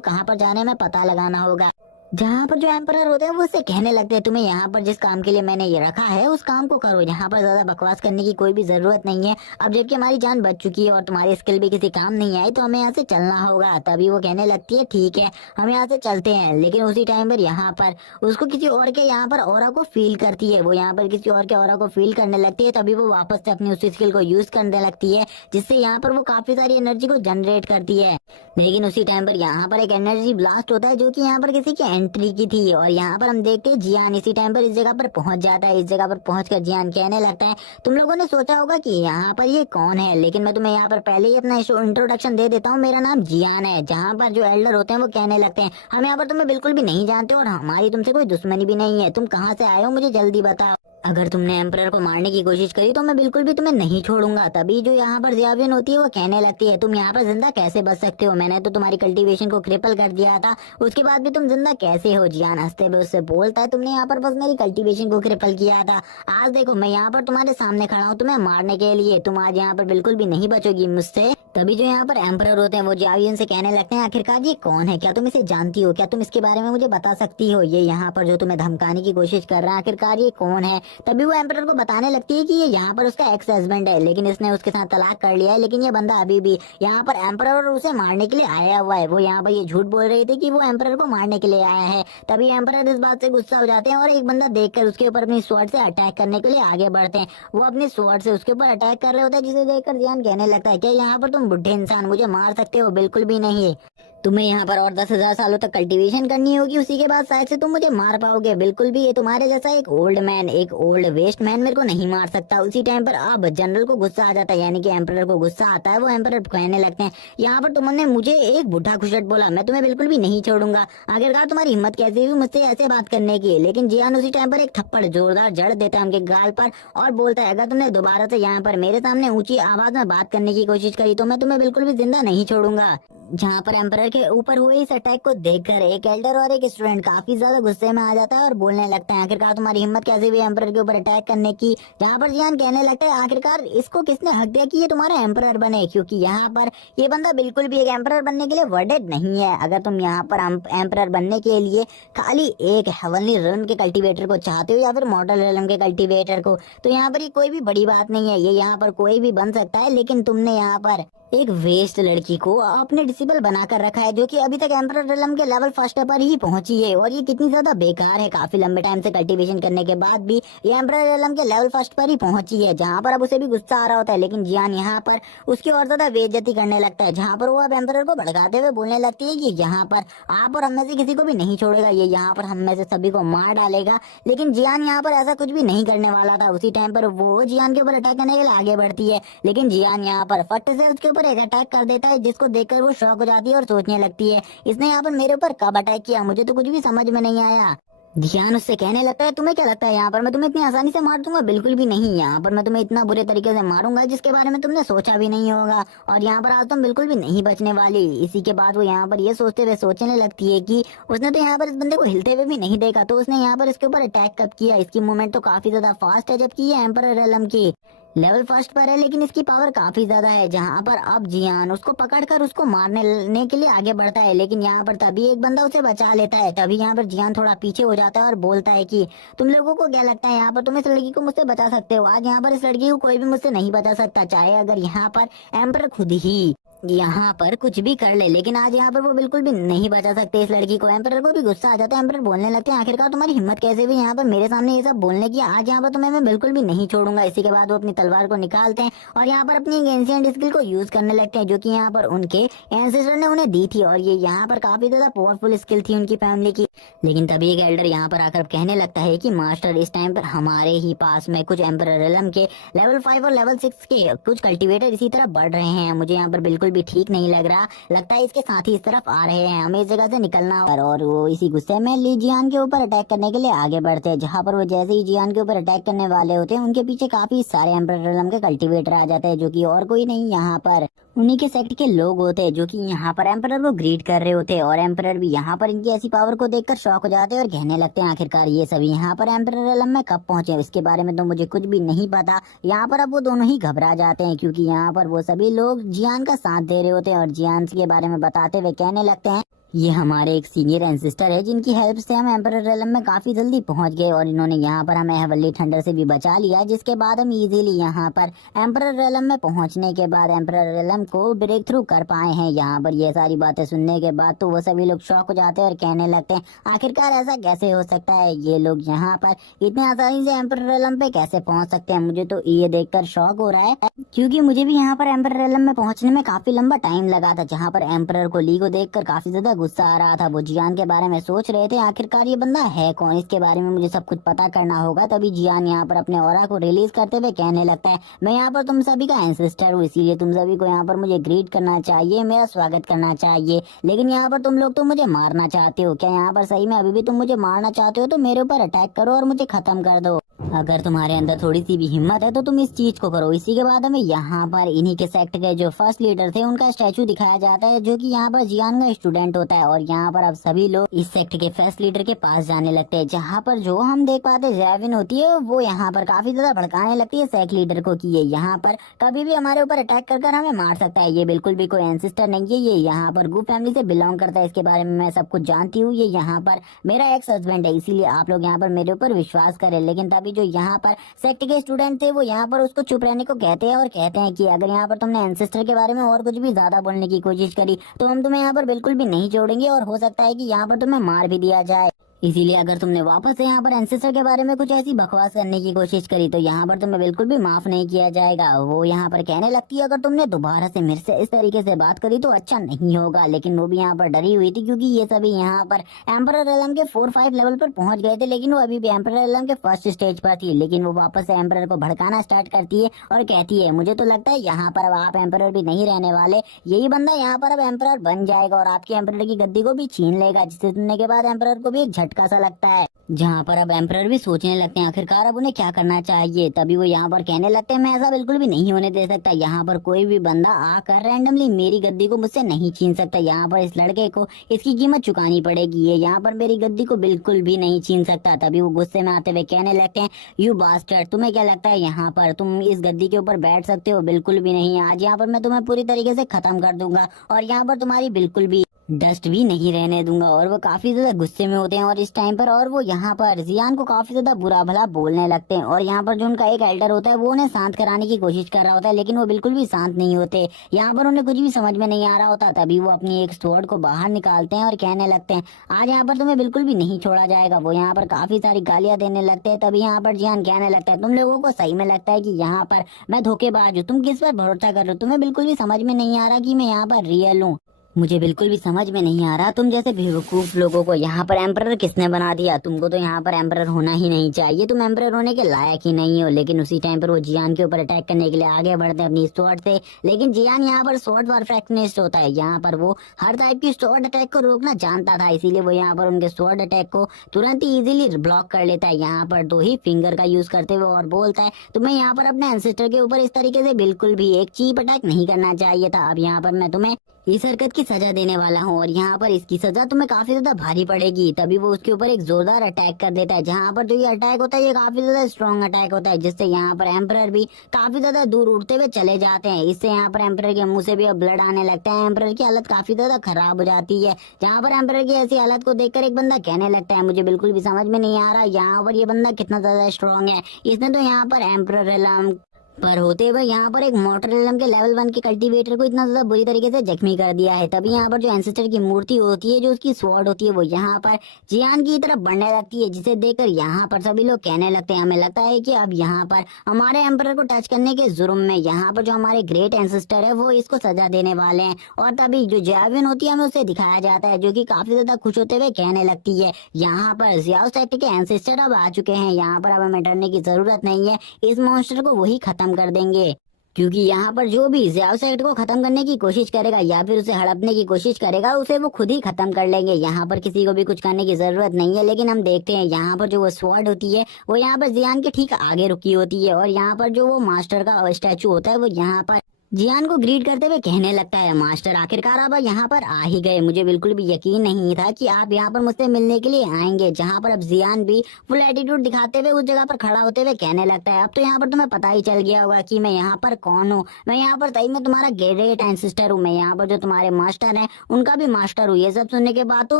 कहाँ पर जाने में पता लगाना होगा। जहाँ पर जो एम्परर होते हैं वो उससे कहने लगते हैं तुम्हें यहाँ पर जिस काम के लिए मैंने ये रखा है उस काम को करो, यहाँ पर ज्यादा बकवास करने की कोई भी जरूरत नहीं है। अब जबकि हमारी जान बच चुकी है और तुम्हारी स्किल भी किसी काम नहीं आई तो हमें यहाँ से चलना होगा। तभी वो कहने लगती है ठीक है हम यहाँ से चलते हैं, लेकिन उसी टाइम पर यहाँ पर उसको किसी और के यहाँ पर ऑरा को फील करती है, वो यहाँ पर किसी और के ऑरा को फील करने लगती है। तभी वो वापस से अपनी उसी स्किल को यूज करने लगती है जिससे यहाँ पर वो काफी सारी एनर्जी को जनरेट करती है। लेकिन उसी टाइम पर यहाँ पर एक एनर्जी ब्लास्ट होता है जो कि यहाँ पर किसी की एंट्री की थी। और यहाँ पर हम देखते हैं जियान इसी टाइम पर इस जगह पर पहुंच जाता है। इस जगह पर पहुंचकर जियान कहने लगता है, तुम लोगों ने सोचा होगा कि यहाँ पर ये कौन है, लेकिन मैं तुम्हें यहाँ पर पहले ही अपना इंट्रोडक्शन दे देता हूँ। मेरा नाम जियान है। जहाँ पर जो एल्डर होते हैं वो कहने लगते हैं, हम यहाँ पर तुम्हें बिल्कुल भी नहीं जानते और हमारी तुमसे कोई दुश्मनी भी नहीं है। तुम कहाँ से आए हो मुझे जल्दी बताओ। अगर तुमने एम्परर को मारने की कोशिश करी तो मैं बिल्कुल भी तुम्हें नहीं छोड़ूंगा। तभी जो यहाँ पर जियाबिन होती है वो कहने लगती है, तुम यहाँ पर जिंदा कैसे बच सकते हो? मैंने तो तुम्हारी कल्टीवेशन को क्रिपल कर दिया था, उसके बाद भी तुम जिंदा कैसे हो? जियान हंसते हुए उससे बोलता है, तुमने यहाँ पर बस मेरी कल्टीवेशन को क्रिपल किया था। आज देखो मैं यहाँ पर तुम्हारे सामने खड़ा हूँ तुम्हें मारने के लिए। तुम आज यहाँ पर बिल्कुल भी नहीं बचोगी मुझसे। तभी जो यहाँ पर एम्परर होते हैं वो जियाबिन से कहने लगते हैं, आखिरकार ये कौन है? क्या तुम इसे जानती हो? क्या तुम इसके बारे में मुझे बता सकती हो? ये यहाँ पर जो तुम्हें धमकाने की कोशिश कर रहा है, आखिरकार ये कौन है? तभी वो एम्परर को बताने लगती है कि ये यहाँ पर उसका एक्स हस्बैंड है, लेकिन इसने उसके साथ तलाक कर लिया है। लेकिन ये बंदा अभी भी यहाँ पर एम्परर उसे मारने के लिए आया हुआ है। वो यहाँ पर ये झूठ बोल रही थी कि वो एम्परर को मारने के लिए आया है। तभी एम्परर इस बात से गुस्सा हो जाते हैं और एक बंदा देखकर उसके ऊपर अपनी स्वॉर्ड से अटैक करने के लिए आगे बढ़ते हैं। वो अपनी स्वॉर्ड से उसके ऊपर अटैक कर रहे होते हैं, जिसे देखकर जियान कहने लगता है, क्या यहाँ पर तुम बुढ़े इंसान मुझे मार सकते हो? बिल्कुल भी नहीं। तुम्हें यहाँ पर और 10,000 सालों तक कल्टीवेशन करनी होगी, उसी के बाद शायद से तुम मुझे मार पाओगे। बिल्कुल भी ये तुम्हारे जैसा एक ओल्ड मैन, एक ओल्ड वेस्ट मैन मेरे को नहीं मार सकता। उसी टाइम पर अब जनरल को गुस्सा आ जाता है, यानी कि एम्परर को गुस्सा आता है। वो एम्परर कहने लगते हैं, यहाँ पर तुमने मुझे एक बुढ़ा खुशट बोला, मैं तुम्हें बिल्कुल भी नहीं छोड़ूंगा। आखिरकार तुम्हारी हिम्मत कैसे हुई मुझसे ऐसे बात करने की? लेकिन जियान उसी टाइम पर एक थप्पड़ जोरदार जड़ देता है उनके गाल पर और बोलता है, अगर तुमने दोबारा से यहाँ पर मेरे सामने ऊंची आवाज में बात करने की कोशिश करी तो मैं तुम्हें बिल्कुल भी जिंदा नहीं छोड़ूंगा। जहाँ पर एम्परर के ऊपर हुए इस अटैक को देखकर एक एल्डर और एक स्टूडेंट काफी ज्यादा गुस्से में आ जाता है और बोलने लगता है, आखिरकार तुम्हारी हिम्मत कैसे हुई एम्परर के ऊपर अटैक करने की? जहाँ पर जियान कहने लगता है, आखिरकार इसको किसने हक दिया कि ये तुम्हारा एम्परर बने? क्योंकि यहाँ पर ये बंदा बिल्कुल भी एक एम्परर बनने के लिए वर्डेड नहीं है। अगर तुम यहाँ पर एम्परर बनने के लिए खाली एक हेवनली रिल्म के कल्टीवेटर को चाहते हो या फिर मॉर्टल रिल्म के कल्टीवेटर को, तो यहाँ पर ये कोई भी बड़ी बात नहीं है। ये यहाँ पर कोई भी बन सकता है, लेकिन तुमने यहाँ पर एक वेस्ट लड़की को अपने डिसेबल बनाकर रखा है, जो कि अभी तक एम्परर रिल्म के लेवल फर्स्ट पर ही पहुंची है। और ये कितनी ज्यादा बेकार है, काफी लंबे टाइम से कल्टीवेशन करने के बाद भी ये एम्परर रिल्म के लेवल फर्स्ट पर ही पहुंची है। जहां पर अब उसे भी गुस्सा आ रहा होता है, लेकिन जियान यहाँ पर उसकी और ज्यादा बेइज्जती करने लगता है। जहां पर वो अब एम्परर को भड़काते हुए बोलने लगती है कि यहाँ पर आप और हम में से किसी को भी नहीं छोड़ेगा, ये यहाँ पर हम में से सभी को मार डालेगा। लेकिन जियान यहाँ पर ऐसा कुछ भी नहीं करने वाला था। उसी टाइम पर वो जियान के ऊपर अटैक करने के लिए आगे बढ़ती है, लेकिन जियान यहाँ पर फट से उसके ऊपर एक अटैक कर देता है, जिसको देखकर वो शॉक हो जाती है और सोचने लगती है, इसने यहाँ पर मेरे ऊपर कब अटैक किया? मुझे तो कुछ भी समझ में नहीं आया। ध्यान उससे कहने लगता है, तुम्हें क्या लगता है यहाँ पर मैं तुम्हें इतनी आसानी से मार दूंगा? बिल्कुल भी नहीं। यहाँ पर मैं तुम्हें इतना बुरे तरीके से मारूंगा जिसके बारे में तुमने सोचा भी नहीं होगा, और यहाँ पर आज तुम बिल्कुल भी नहीं बचने वाली। इसी के बाद वो यहाँ पर ये सोचते हुए सोचने लगती है कि उसने तो यहाँ पर इस बंदे को हिलते हुए भी नहीं देखा, तो उसने यहाँ पर इसके ऊपर अटैक कब किया? इसकी मूवमेंट तो काफी ज्यादा फास्ट है, जबकि ये एम्परर रिल्म की लेवल फर्स्ट पर है, लेकिन इसकी पावर काफी ज्यादा है। जहाँ पर अब जियान उसको पकड़कर उसको मारने के लिए आगे बढ़ता है, लेकिन यहाँ पर तभी एक बंदा उसे बचा लेता है। तभी यहाँ पर जियान थोड़ा पीछे हो जाता है और बोलता है कि तुम लोगों को क्या लगता है यहाँ पर तुम इस लड़की को मुझसे बचा सकते हो? आज यहाँ पर इस लड़की को कोई भी मुझसे नहीं बचा सकता, चाहे अगर यहाँ पर एम्परर खुद ही यहाँ पर कुछ भी कर ले, लेकिन आज यहाँ पर वो बिल्कुल भी नहीं बचा सकते इस लड़की को। एम्परर को भी गुस्सा आ जाता है। एम्परर बोलने लगते हैं, आखिरकार तुम्हारी हिम्मत कैसे हुई यहाँ पर मेरे सामने ये सब बोलने की? आज यहाँ पर तुम्हें मैं बिल्कुल भी नहीं छोड़ूंगा। इसी के बाद वो अपनी तलवार को निकालते हैं और यहाँ पर अपनी एंशिएंट स्किल को यूज करने लगते हैं, जो कि यहाँ पर उनके एंसेस्टर ने उन्हें दी थी, और ये यहाँ पर काफी ज्यादा पावरफुल स्किल थी उनकी फैमिली की। लेकिन तभी एक एल्डर यहाँ पर आकर कहने लगता है कि मास्टर, इस टाइम पर हमारे ही पास में कुछ एम्परर रिल्म के लेवल 5 और लेवल 6 के कुछ कल्टीवेटर इसी तरह बढ़ रहे हैं। मुझे यहाँ पर बिल्कुल भी ठीक नहीं लग रहा, लगता है इसके साथ ही इस तरफ आ रहे हैं, हमें इस जगह से निकलना होगा। और वो इसी गुस्से में ली जियान के ऊपर अटैक करने के लिए आगे बढ़ते हैं। जहाँ पर वो जैसे ही जियान के ऊपर अटैक करने वाले होते हैं, उनके पीछे काफी सारे एम्परर रिल्म के कल्टीवेटर आ जाते हैं, जो कि और कोई नहीं यहाँ पर उन्हीं के सेक्ट के लोग होते हैं, जो कि यहाँ पर एम्परर को ग्रीट कर रहे होते हैं। और एम्परर भी यहाँ पर इनकी ऐसी पावर को देखकर शॉक हो जाते हैं और कहने लगते हैं, आखिरकार ये सभी यहाँ पर एम्परर रिल्म में कब पहुंचे? इसके बारे में तो मुझे कुछ भी नहीं पता। यहाँ पर अब वो दोनों ही घबरा जाते हैं, क्योंकि यहाँ पर वो सभी लोग जियान का साथ दे रहे होते हैं और जियान के बारे में बताते हुए कहने लगते हैं, ये हमारे एक सीनियर एंसेस्टर है, जिनकी हेल्प से हम एम्परर रिल्म में काफी जल्दी पहुंच गए, और इन्होंने यहाँ पर हमें हेवनली थंडर से भी बचा लिया, जिसके बाद हम इजीली यहाँ पर एम्परर रिल्म में पहुंचने के बाद एम्परर रिल्म को ब्रेक थ्रू कर पाए हैं। यहाँ पर ये सारी बातें सुनने के बाद तो वो सभी लोग शॉक हो जाते हैं और कहने लगते हैं, आखिरकार ऐसा कैसे हो सकता है? ये लोग यहाँ पर इतने आसानी से एम्परर रिल्म पे कैसे पहुंच सकते हैं? मुझे तो ये देखकर शॉक हो रहा है, क्योंकि मुझे भी यहाँ पर एम्परर रिल्म में पहुंचने में काफी लंबा टाइम लगा था। जहाँ पर एम्परर को ली को देखकर काफी ज्यादा गुस्सा आ रहा था। वो जियान के बारे में सोच रहे थे आखिरकार ये बंदा है कौन, इसके बारे में मुझे सब कुछ पता करना होगा। तभी जियान यहाँ पर अपने ऑरा को रिलीज करते हुए कहने लगता है, मैं यहाँ पर तुम सभी का एंसेस्टर हूँ, इसीलिए तुम सभी को यहाँ पर मुझे ग्रीट करना चाहिए, मेरा स्वागत करना चाहिए। लेकिन यहाँ पर तुम लोग तो मुझे मारना चाहते हो। क्या यहाँ पर सही में अभी भी तुम मुझे मारना चाहते हो? तो मेरे ऊपर अटैक करो और मुझे खत्म कर दो। अगर तुम्हारे अंदर थोड़ी सी भी हिम्मत है तो तुम इस चीज को करो। इसी के बाद हमें यहाँ पर इन्हीं के सेक्ट के जो फर्स्ट लीडर थे उनका स्टैचू दिखाया जाता है, जो कि यहाँ पर जियान का स्टूडेंट होता है। और यहाँ पर अब सभी लोग इस सेक्ट के फर्स्ट लीडर के पास जाने लगते हैं, जहाँ पर जो हम देख पाते जैविन होती है वो यहाँ पर काफी ज्यादा भड़काने लगती है सेक्ट लीडर को कि ये यहाँ पर कभी भी हमारे ऊपर अटैक कर हमें मार सकता है। ये बिल्कुल भी कोई एंसेस्टर नहीं है, ये यहाँ पर गु फैमिली से बिलोंग करता है। इसके बारे में मैं सब कुछ जानती हूँ। ये यहाँ पर मेरा एक्स हस्बैंड है, इसीलिए आप लोग यहाँ पर मेरे ऊपर विश्वास करें। लेकिन तभी जो यहाँ पर सेक्ट के स्टूडेंट थे वो यहाँ पर उसको चुप रहने को कहते हैं और कहते हैं कि अगर यहाँ पर तुमने एंसेस्टर के बारे में और कुछ भी ज्यादा बोलने की कोशिश करी तो हम तुम्हें यहाँ पर बिल्कुल भी नहीं छोड़ेंगे और हो सकता है कि यहाँ पर तुम्हें मार भी दिया जाए। इसीलिए अगर तुमने वापस से यहाँ पर एंसेस्टर के बारे में कुछ ऐसी बकवास करने की कोशिश करी तो यहाँ पर तुम्हें बिल्कुल भी माफ नहीं किया जाएगा। वो यहाँ पर कहने लगती है, अगर तुमने दोबारा से मेरे से इस तरीके से बात करी तो अच्छा नहीं होगा। लेकिन वो भी यहाँ पर डरी हुई थी, क्योंकि ये सभी यहाँ पर एम्परर एलम के 4-5 लेवल पर पहुंच गए थे, लेकिन वो अभी भी एम्परर एलम के फर्स्ट स्टेज पर थी। लेकिन वो वापस से एम्परर को भड़काना स्टार्ट करती है और कहती है, मुझे तो लगता है यहाँ पर अब आप एम्परर भी नहीं रहने वाले, यही बंदा यहाँ पर अब एम्परर बन जाएगा और आपके एम्परर की गद्दी को भी छीन लेगा। जिसे सुनने के बाद एम्परर को भी एक झटका सा लगता है, जहाँ पर अब एम्परर भी सोचने लगते हैं आखिरकार अब उन्हें क्या करना चाहिए। तभी वो यहाँ पर कहने लगते हैं, मैं ऐसा बिल्कुल भी नहीं होने दे सकता। यहाँ पर कोई भी बंदा आकर रैंडमली मेरी गद्दी को मुझसे नहीं छीन सकता। यहाँ पर इस लड़के को इसकी कीमत चुकानी पड़ेगी, ये यहाँ पर मेरी गद्दी को बिल्कुल भी नहीं छीन सकता। तभी वो गुस्से में आते हुए कहने लगते हैं, यू बास्टर्ड, तुम्हें क्या लगता है यहाँ पर तुम इस गद्दी के ऊपर बैठ सकते हो? बिल्कुल भी नहीं। आज यहाँ पर मैं तुम्हें पूरी तरीके से खत्म कर दूंगा और यहाँ पर तुम्हारी बिल्कुल भी डस्ट भी नहीं रहने दूंगा। और वो काफी ज्यादा गुस्से में होते हैं और इस टाइम पर और वो यहाँ पर जियान को काफी ज्यादा बुरा भला बोलने लगते हैं। और यहाँ पर जो उनका एक एल्डर होता है वो उन्हें शांत कराने की कोशिश कर रहा होता है, लेकिन वो बिल्कुल भी शांत नहीं होते। यहाँ पर उन्हें कुछ भी समझ में नहीं आ रहा होता। तभी वो अपनी एक स्वॉर्ड को बाहर निकालते हैं और कहने लगते हैं, आज यहाँ पर तुम्हें बिल्कुल भी नहीं छोड़ा जाएगा। वो यहाँ पर काफी सारी गालियां देने लगते हैं। तभी यहाँ पर जियान कहने लगता है, तुम लोगों को सही में लगता है कि यहाँ पर मैं धोखेबाज हूँ? तुम किस पर भरोसा कर रहे हो? तुम्हें बिल्कुल भी समझ में नहीं आ रहा कि मैं यहाँ पर रियल हूँ? मुझे बिल्कुल भी समझ में नहीं आ रहा तुम जैसे बेवकूफ लोगों को यहाँ पर एम्परर किसने बना दिया। तुमको तो यहाँ पर एम्परर होना ही नहीं चाहिए, तुम एम्परर होने के लायक ही नहीं हो। लेकिन उसी टाइम पर वो जियान के ऊपर अटैक करने के लिए आगे बढ़ते हैं अपनी स्वॉर्ड से। लेकिन जियान यहाँ पर स्वॉर्ड परफेक्शनिस्ट होता है, यहाँ पर वो हर टाइप की स्वॉर्ड अटैक को रोकना जानता था। इसीलिए वो यहाँ पर उनके स्वॉर्ड अटैक को तुरंत ही इजीली ब्लॉक कर लेता है, यहाँ पर 2 ही फिंगर का यूज करते हुए, और बोलता है, तुम्हें यहाँ पर अपने एंसेस्टर के ऊपर इस तरीके से बिल्कुल भी एक चीप अटैक नहीं करना चाहिए था। अब यहाँ पर मैं तुम्हें इस हरकत की सजा देने वाला हूँ और यहाँ पर इसकी सजा तुम्हें काफी ज्यादा भारी पड़ेगी। तभी वो उसके ऊपर एक जोरदार अटैक कर देता है, जहाँ पर जो ये अटैक होता है ये काफी ज्यादा स्ट्रॉन्ग अटैक होता है, जिससे यहाँ पर एम्परर भी काफी ज्यादा दूर उड़ते हुए चले जाते हैं। इससे यहाँ पर एम्परर के मुंह से भी अब ब्लड आने लगता है। एम्परर की हालत काफी ज्यादा खराब हो जाती है, जहाँ पर एम्परर की ऐसी हालत को देखकर एक बंदा कहने लगता है, मुझे बिल्कुल भी समझ में नहीं आ रहा यहाँ पर ये बंदा कितना ज्यादा स्ट्रॉन्ग है। इसने तो यहाँ पर एम्परर एलम पर होते हुए यहाँ पर एक मोटर एलम के लेवल 1 के कल्टीवेटर को इतना ज्यादा बुरी तरीके से जख्मी कर दिया है। तभी यहाँ पर जो एंसेस्टर की मूर्ति होती है, जो उसकी स्वॉर्ड होती है, वो यहाँ पर जियान की तरफ बढ़ने लगती है, जिसे देखकर यहाँ पर सभी लोग कहने लगते हैं, हमें लगता है कि अब यहाँ पर हमारे एम्परर को टच करने के जुर्म में यहाँ पर जो हमारे ग्रेट एंसेस्टर है वो इसको सजा देने वाले हैं। और तभी जो जैविन होती है हमें उसे दिखाया जाता है, जो की काफी ज्यादा खुश होते हुए कहने लगती है, यहाँ पर जियाओ सेक्ट के एंसेस्टर अब आ चुके हैं, यहाँ पर अब हमें डरने की जरूरत नहीं है, इस मॉन्स्टर को वही खत्म कर देंगे। क्योंकि यहाँ पर जो भी जियाओ सेक्ट को खत्म करने की कोशिश करेगा या फिर उसे हड़पने की कोशिश करेगा, उसे वो खुद ही खत्म कर लेंगे। यहाँ पर किसी को भी कुछ करने की जरूरत नहीं है। लेकिन हम देखते हैं यहाँ पर जो वो स्वॉर्ड होती है वो यहाँ पर जियान के ठीक आगे रुकी होती है, और यहाँ पर जो वो मास्टर का स्टैचू होता है वो यहाँ पर जियान को ग्रीट करते हुए कहने लगता है, मास्टर आखिरकार आप यहाँ पर आ ही गए। मुझे बिल्कुल भी यकीन नहीं था कि आप यहाँ पर मुझसे मिलने के लिए आएंगे। जहाँ पर अब जियान भी फुल एटीट्यूड दिखाते हुए उस जगह पर खड़ा होते हुए कहने लगता है, अब तो यहाँ पर तुम्हें पता ही चल गया होगा कि मैं यहाँ पर कौन हूँ। मैं यहाँ पर सही में तुम्हारा ग्रेट एंसेस्टर हूँ। मैं यहाँ पर जो तुम्हारे मास्टर है उनका भी मास्टर हूँ। ये सब सुनने के बाद तो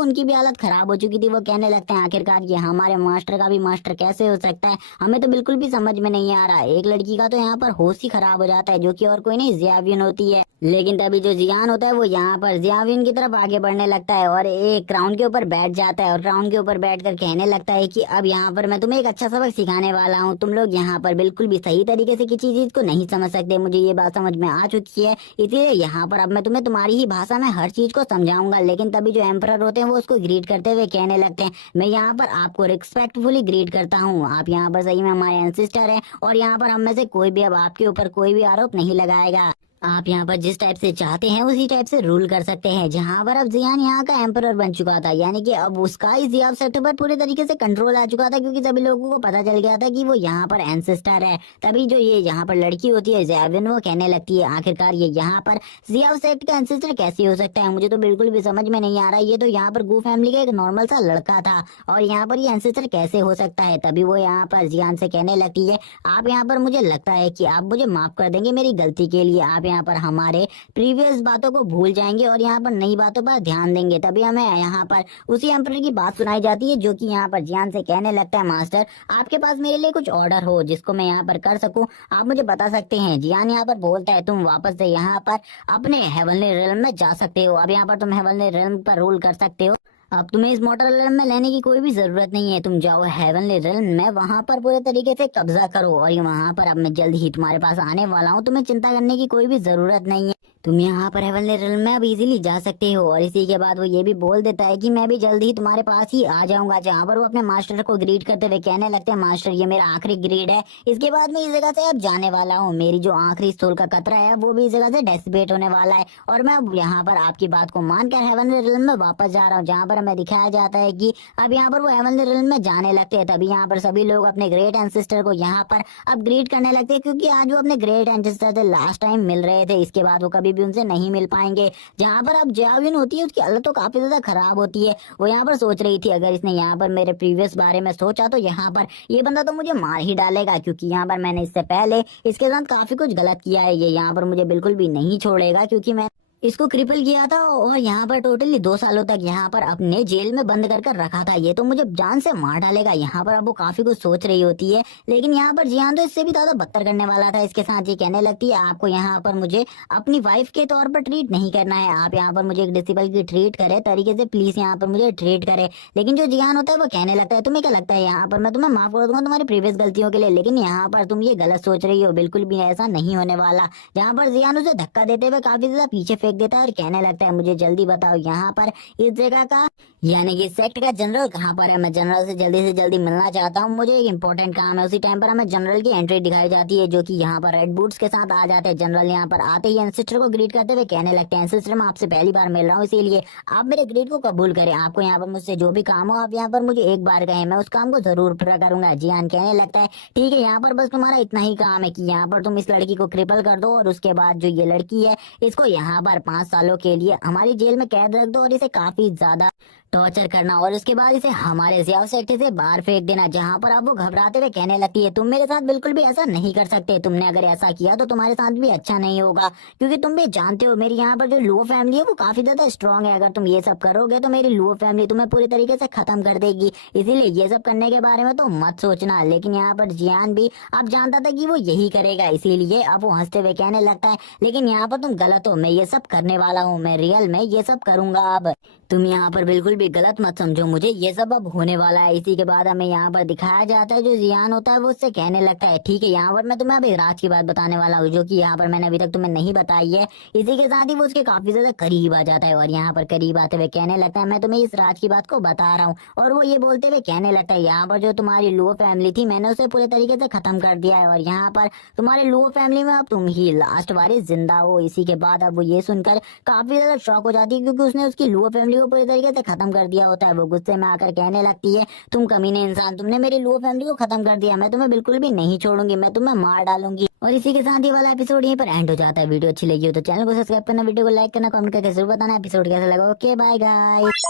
उनकी भी हालत खराब हो चुकी थी। वो कहने लगते हैं, आखिरकार ये हमारे मास्टर का भी मास्टर कैसे हो सकता है? हमें तो बिल्कुल भी समझ में नहीं आ रहा। एक लड़की का तो यहाँ पर होश ही खराब हो जाता है, जो कि और कोई नहीं, जियाविन होती है। लेकिन तभी जो जियान होता है वो यहाँ पर जियाविन की तरफ आगे बढ़ने लगता है और एक क्राउन के ऊपर बैठ जाता है और क्राउन के ऊपर बैठकर कहने लगता है कि अब यहाँ पर मैं तुम्हें एक अच्छा सबक सिखाने वाला हूँ। तुम लोग यहाँ पर बिल्कुल भी सही तरीके से किसी चीज को नहीं समझ सकते, मुझे ये बात समझ में आ चुकी है, इसीलिए यहाँ पर अब मैं तुम्हें तुम्हारी ही भाषा में हर चीज को समझाऊंगा। लेकिन तभी जो एम्परर होते हैं वो उसको ग्रीट करते हुए कहने लगते हैं, मैं यहाँ पर आपको रिस्पेक्टफुली ग्रीट करता हूँ, आप यहाँ पर सही में हमारे एंसेस्टर हैं और यहाँ पर हम में से कोई भी अब आपके ऊपर कोई भी आरोप नहीं लगाएगा। आप यहाँ पर जिस टाइप से चाहते हैं उसी टाइप से रूल कर सकते हैं। जहाँ पर अब जियान यहाँ का एम्परर बन चुका था, यानी कि अब उसका इस जियाव सेक्टर पर पूरे तरीके से कंट्रोल आ चुका था, क्योंकि सभी लोगों को पता चल गया था कि वो यहाँ पर एंसेस्टर है। तभी जो ये यहाँ पर लड़की होती है जियाविन, वो कहने लगती है आखिरकार ये यहाँ पर जियाव सेक्ट का एंसेस्टर कैसे हो सकता है, मुझे तो बिल्कुल भी समझ में नहीं आ रहा। ये तो यहाँ पर गू फैमिली का एक नॉर्मल सा लड़का था और यहाँ पर ये एंसेस्टर कैसे हो सकता है। तभी वो यहाँ पर जियान से कहने लगती है, आप यहाँ पर मुझे लगता है कि आप मुझे माफ कर देंगे मेरी गलती के लिए, आप यहाँ पर हमारे प्रीवियस बातों को भूल जाएंगे और यहाँ पर नई बातों पर ध्यान देंगे। तभी हमें यहाँ पर उसी एम्परर की बात सुनाई जाती है जो कि यहाँ पर जियान से कहने लगता है, मास्टर आपके पास मेरे लिए कुछ ऑर्डर हो जिसको मैं यहाँ पर कर सकूं, आप मुझे बता सकते हैं। जियान यहाँ पर बोलता है, तुम वापस से यहाँ पर अपने हेवनली रिल्म में जा सकते हो, अब यहाँ पर तुम हेवनली रिल्म पर रूल कर सकते हो, अब तुम्हें इस मॉर्टल रिल्म में लेने की कोई भी जरूरत नहीं है, तुम जाओ हेवनली रिल्म में, वहां पर पूरे तरीके से कब्जा करो और ये वहां पर अब मैं जल्द ही तुम्हारे पास आने वाला हूँ, तुम्हें चिंता करने की कोई भी जरूरत नहीं है, तुम यहाँ पर हेवनली रिल्म में अब इजीली जा सकते हो। और इसी के बाद वो ये भी बोल देता है कि मैं भी जल्द ही तुम्हारे पास ही आ जाऊंगा। जहाँ पर वो अपने मास्टर को ग्रीट करते हुए कहने लगते हैं, मास्टर ये मेरा आखिरी ग्रीड है, इसके बाद मैं इस जगह से अब जाने वाला हूँ, मेरी जो आखिरी सोल का कतरा है वो भी इस जगह से डेसिपेट होने वाला है और मैं अब यहाँ पर आपकी बात को मानकर हेवनली रिल्म में वापस जा रहा हूँ। जहाँ पर हमें दिखाया जाता है कि अब यहाँ पर वो हेवनली रिल्म में जाने लगते हैं। तभी यहाँ पर सभी लोग अपने ग्रेट एंसेस्टर को यहाँ पर अब ग्रीट करने लगते हैं, क्योंकि आज वो अपने ग्रेट एंसेस्टर से लास्ट टाइम मिल रहे थे, इसके बाद वो कभी भी उनसे नहीं मिल पाएंगे। जहाँ पर अब जियाविन होती है उसकी हालत तो काफी ज्यादा खराब होती है, वो यहाँ पर सोच रही थी अगर इसने यहाँ पर मेरे प्रीवियस बारे में सोचा तो यहाँ पर ये बंदा तो मुझे मार ही डालेगा, क्योंकि यहाँ पर मैंने इससे पहले इसके साथ काफी कुछ गलत किया है, ये यहाँ पर मुझे बिल्कुल भी नहीं छोड़ेगा, क्योंकि मैं इसको क्रिपल किया था और यहाँ पर टोटली 2 सालों तक यहाँ पर अपने जेल में बंद कर रखा था, ये तो मुझे जान से मार डालेगा। यहाँ पर अब वो काफी कुछ सोच रही होती है, लेकिन यहाँ पर जियान तो इससे भी ज्यादा बदतर करने वाला था। इसके साथ ये कहने लगती है, आपको यहाँ पर मुझे अपनी वाइफ के तौर पर ट्रीट नहीं करना है, आप यहाँ पर मुझे एक डिसिपल की ट्रीट करे तरीके से प्लीज यहाँ पर मुझे ट्रीट करे। लेकिन जो जियान होता है वो कहने लगता है, तुम्हें क्या लगता है यहाँ पर मैं तुम्हें माफ कर दूंगा तुम्हारी प्रीवियस गलतियों के लिए, लेकिन यहाँ पर तुम ये गलत सोच रही हो, बिल्कुल भी ऐसा नहीं होने वाला। जहाँ पर जियान उसे धक्का देते हुए काफी ज्यादा पीछे फेंक देता है और कहने लगता है, मुझे जल्दी बताओ यहाँ पर इस जगह का यानी कि सेक्ट का जनरल कहाँ पर है, मैं जनरल से जल्दी मिलना चाहता हूँ, मुझे एक इंपॉर्टेंट काम है। उसी टाइम पर हमें जनरल की एंट्री दिखाई जाती है जो कि यहाँ पर रेड बूट्स के साथ आ जाते हैं। जनरल यहाँ पर आते ही एंसेस्टर को ग्रीट करते हुए कहने लगते हैं, एंसेस्टर मैं आपसे पहली बार मिल रहा हूँ, इसीलिए आप मेरे ग्रीट को कबूल करें, आपको यहाँ पर मुझसे जो भी काम हो आप यहाँ पर मुझे एक बार कहें, मैं उस काम को जरूर पूरा करूंगा। जियान कहने लगता है, ठीक है यहाँ पर बस तुम्हारा इतना ही काम है कि यहाँ पर तुम इस लड़की को क्रिपल कर दो और उसके बाद जो ये लड़की है इसको यहाँ पर 5 सालों के लिए हमारी जेल में कैद रख दो और इसे काफी ज्यादा टॉर्चर करना और उसके बाद इसे हमारे जियाव सेक्टर से बाहर फेंक देना। जहाँ पर अब वो घबराते हुए कहने लगती है, तुम मेरे साथ बिल्कुल भी ऐसा नहीं कर सकते, तुमने अगर ऐसा किया तो तुम्हारे साथ भी अच्छा नहीं होगा, क्योंकि तुम भी जानते हो मेरी यहाँ पर जो लुओ फैमिली है वो काफी ज्यादा स्ट्रांग है, अगर तुम ये सब करोगे तो मेरी लुओ फैमिली तुम्हें पूरी तरीके से खत्म कर देगी, इसीलिए ये सब करने के बारे में तो मत सोचना। लेकिन यहाँ पर जियान भी अब जानता था कि वो यही करेगा, इसीलिए अब वो हंसते हुए कहने लगता है, लेकिन यहाँ पर तुम गलत हो, मैं ये सब करने वाला हूँ, मैं रियल में ये सब करूंगा, अब तुम यहाँ पर बिल्कुल भी गलत मत समझो मुझे, ये सब अब होने वाला है। इसी के बाद हमें यहाँ पर दिखाया जाता है जो जियान होता है वो उससे कहने लगता है, ठीक है यहाँ पर मैं तुम्हें अभी राज की बात बताने वाला हूँ जो कि यहाँ पर मैंने अभी तक तुम्हें नहीं बताई है। इसी के साथ ही वो उसके काफी ज्यादा करीब आ जाता है और यहाँ पर करीब आते हुए कहने लगता है, मैं तुम्हें इस राज की बात को बता रहा हूँ। और वो ये बोलते हुए कहने लगता है, यहाँ पर जो तुम्हारी लुओ फैमिली थी मैंने उसे पूरे तरीके से खत्म कर दिया है और यहाँ पर तुम्हारे लुओ फैमिली में अब तुम ही लास्ट वारिस जिंदा हो। इसी के बाद अब वो ये सुनकर काफी ज्यादा शॉक हो जाती है, क्योंकि उसने उसकी लुओ फैमिली को पूरी तरीके से खत्म कर दिया होता है। वो गुस्से में आकर कहने लगती है, तुम कमीने इंसान, तुमने मेरी लुओ फैमिली को खत्म कर दिया, मैं तुम्हें बिल्कुल भी नहीं छोड़ूंगी, मैं तुम्हें मार डालूंगी। और इसी के साथ ये वाला एपिसोड यहीं पर एंड हो जाता है। वीडियो अच्छी लगी हो तो चैनल को सब्सक्राइब करना, वीडियो को लाइक करना, कमेंट करके जरूर बताना एपिसोड कैसा लगा। Okay bye guys.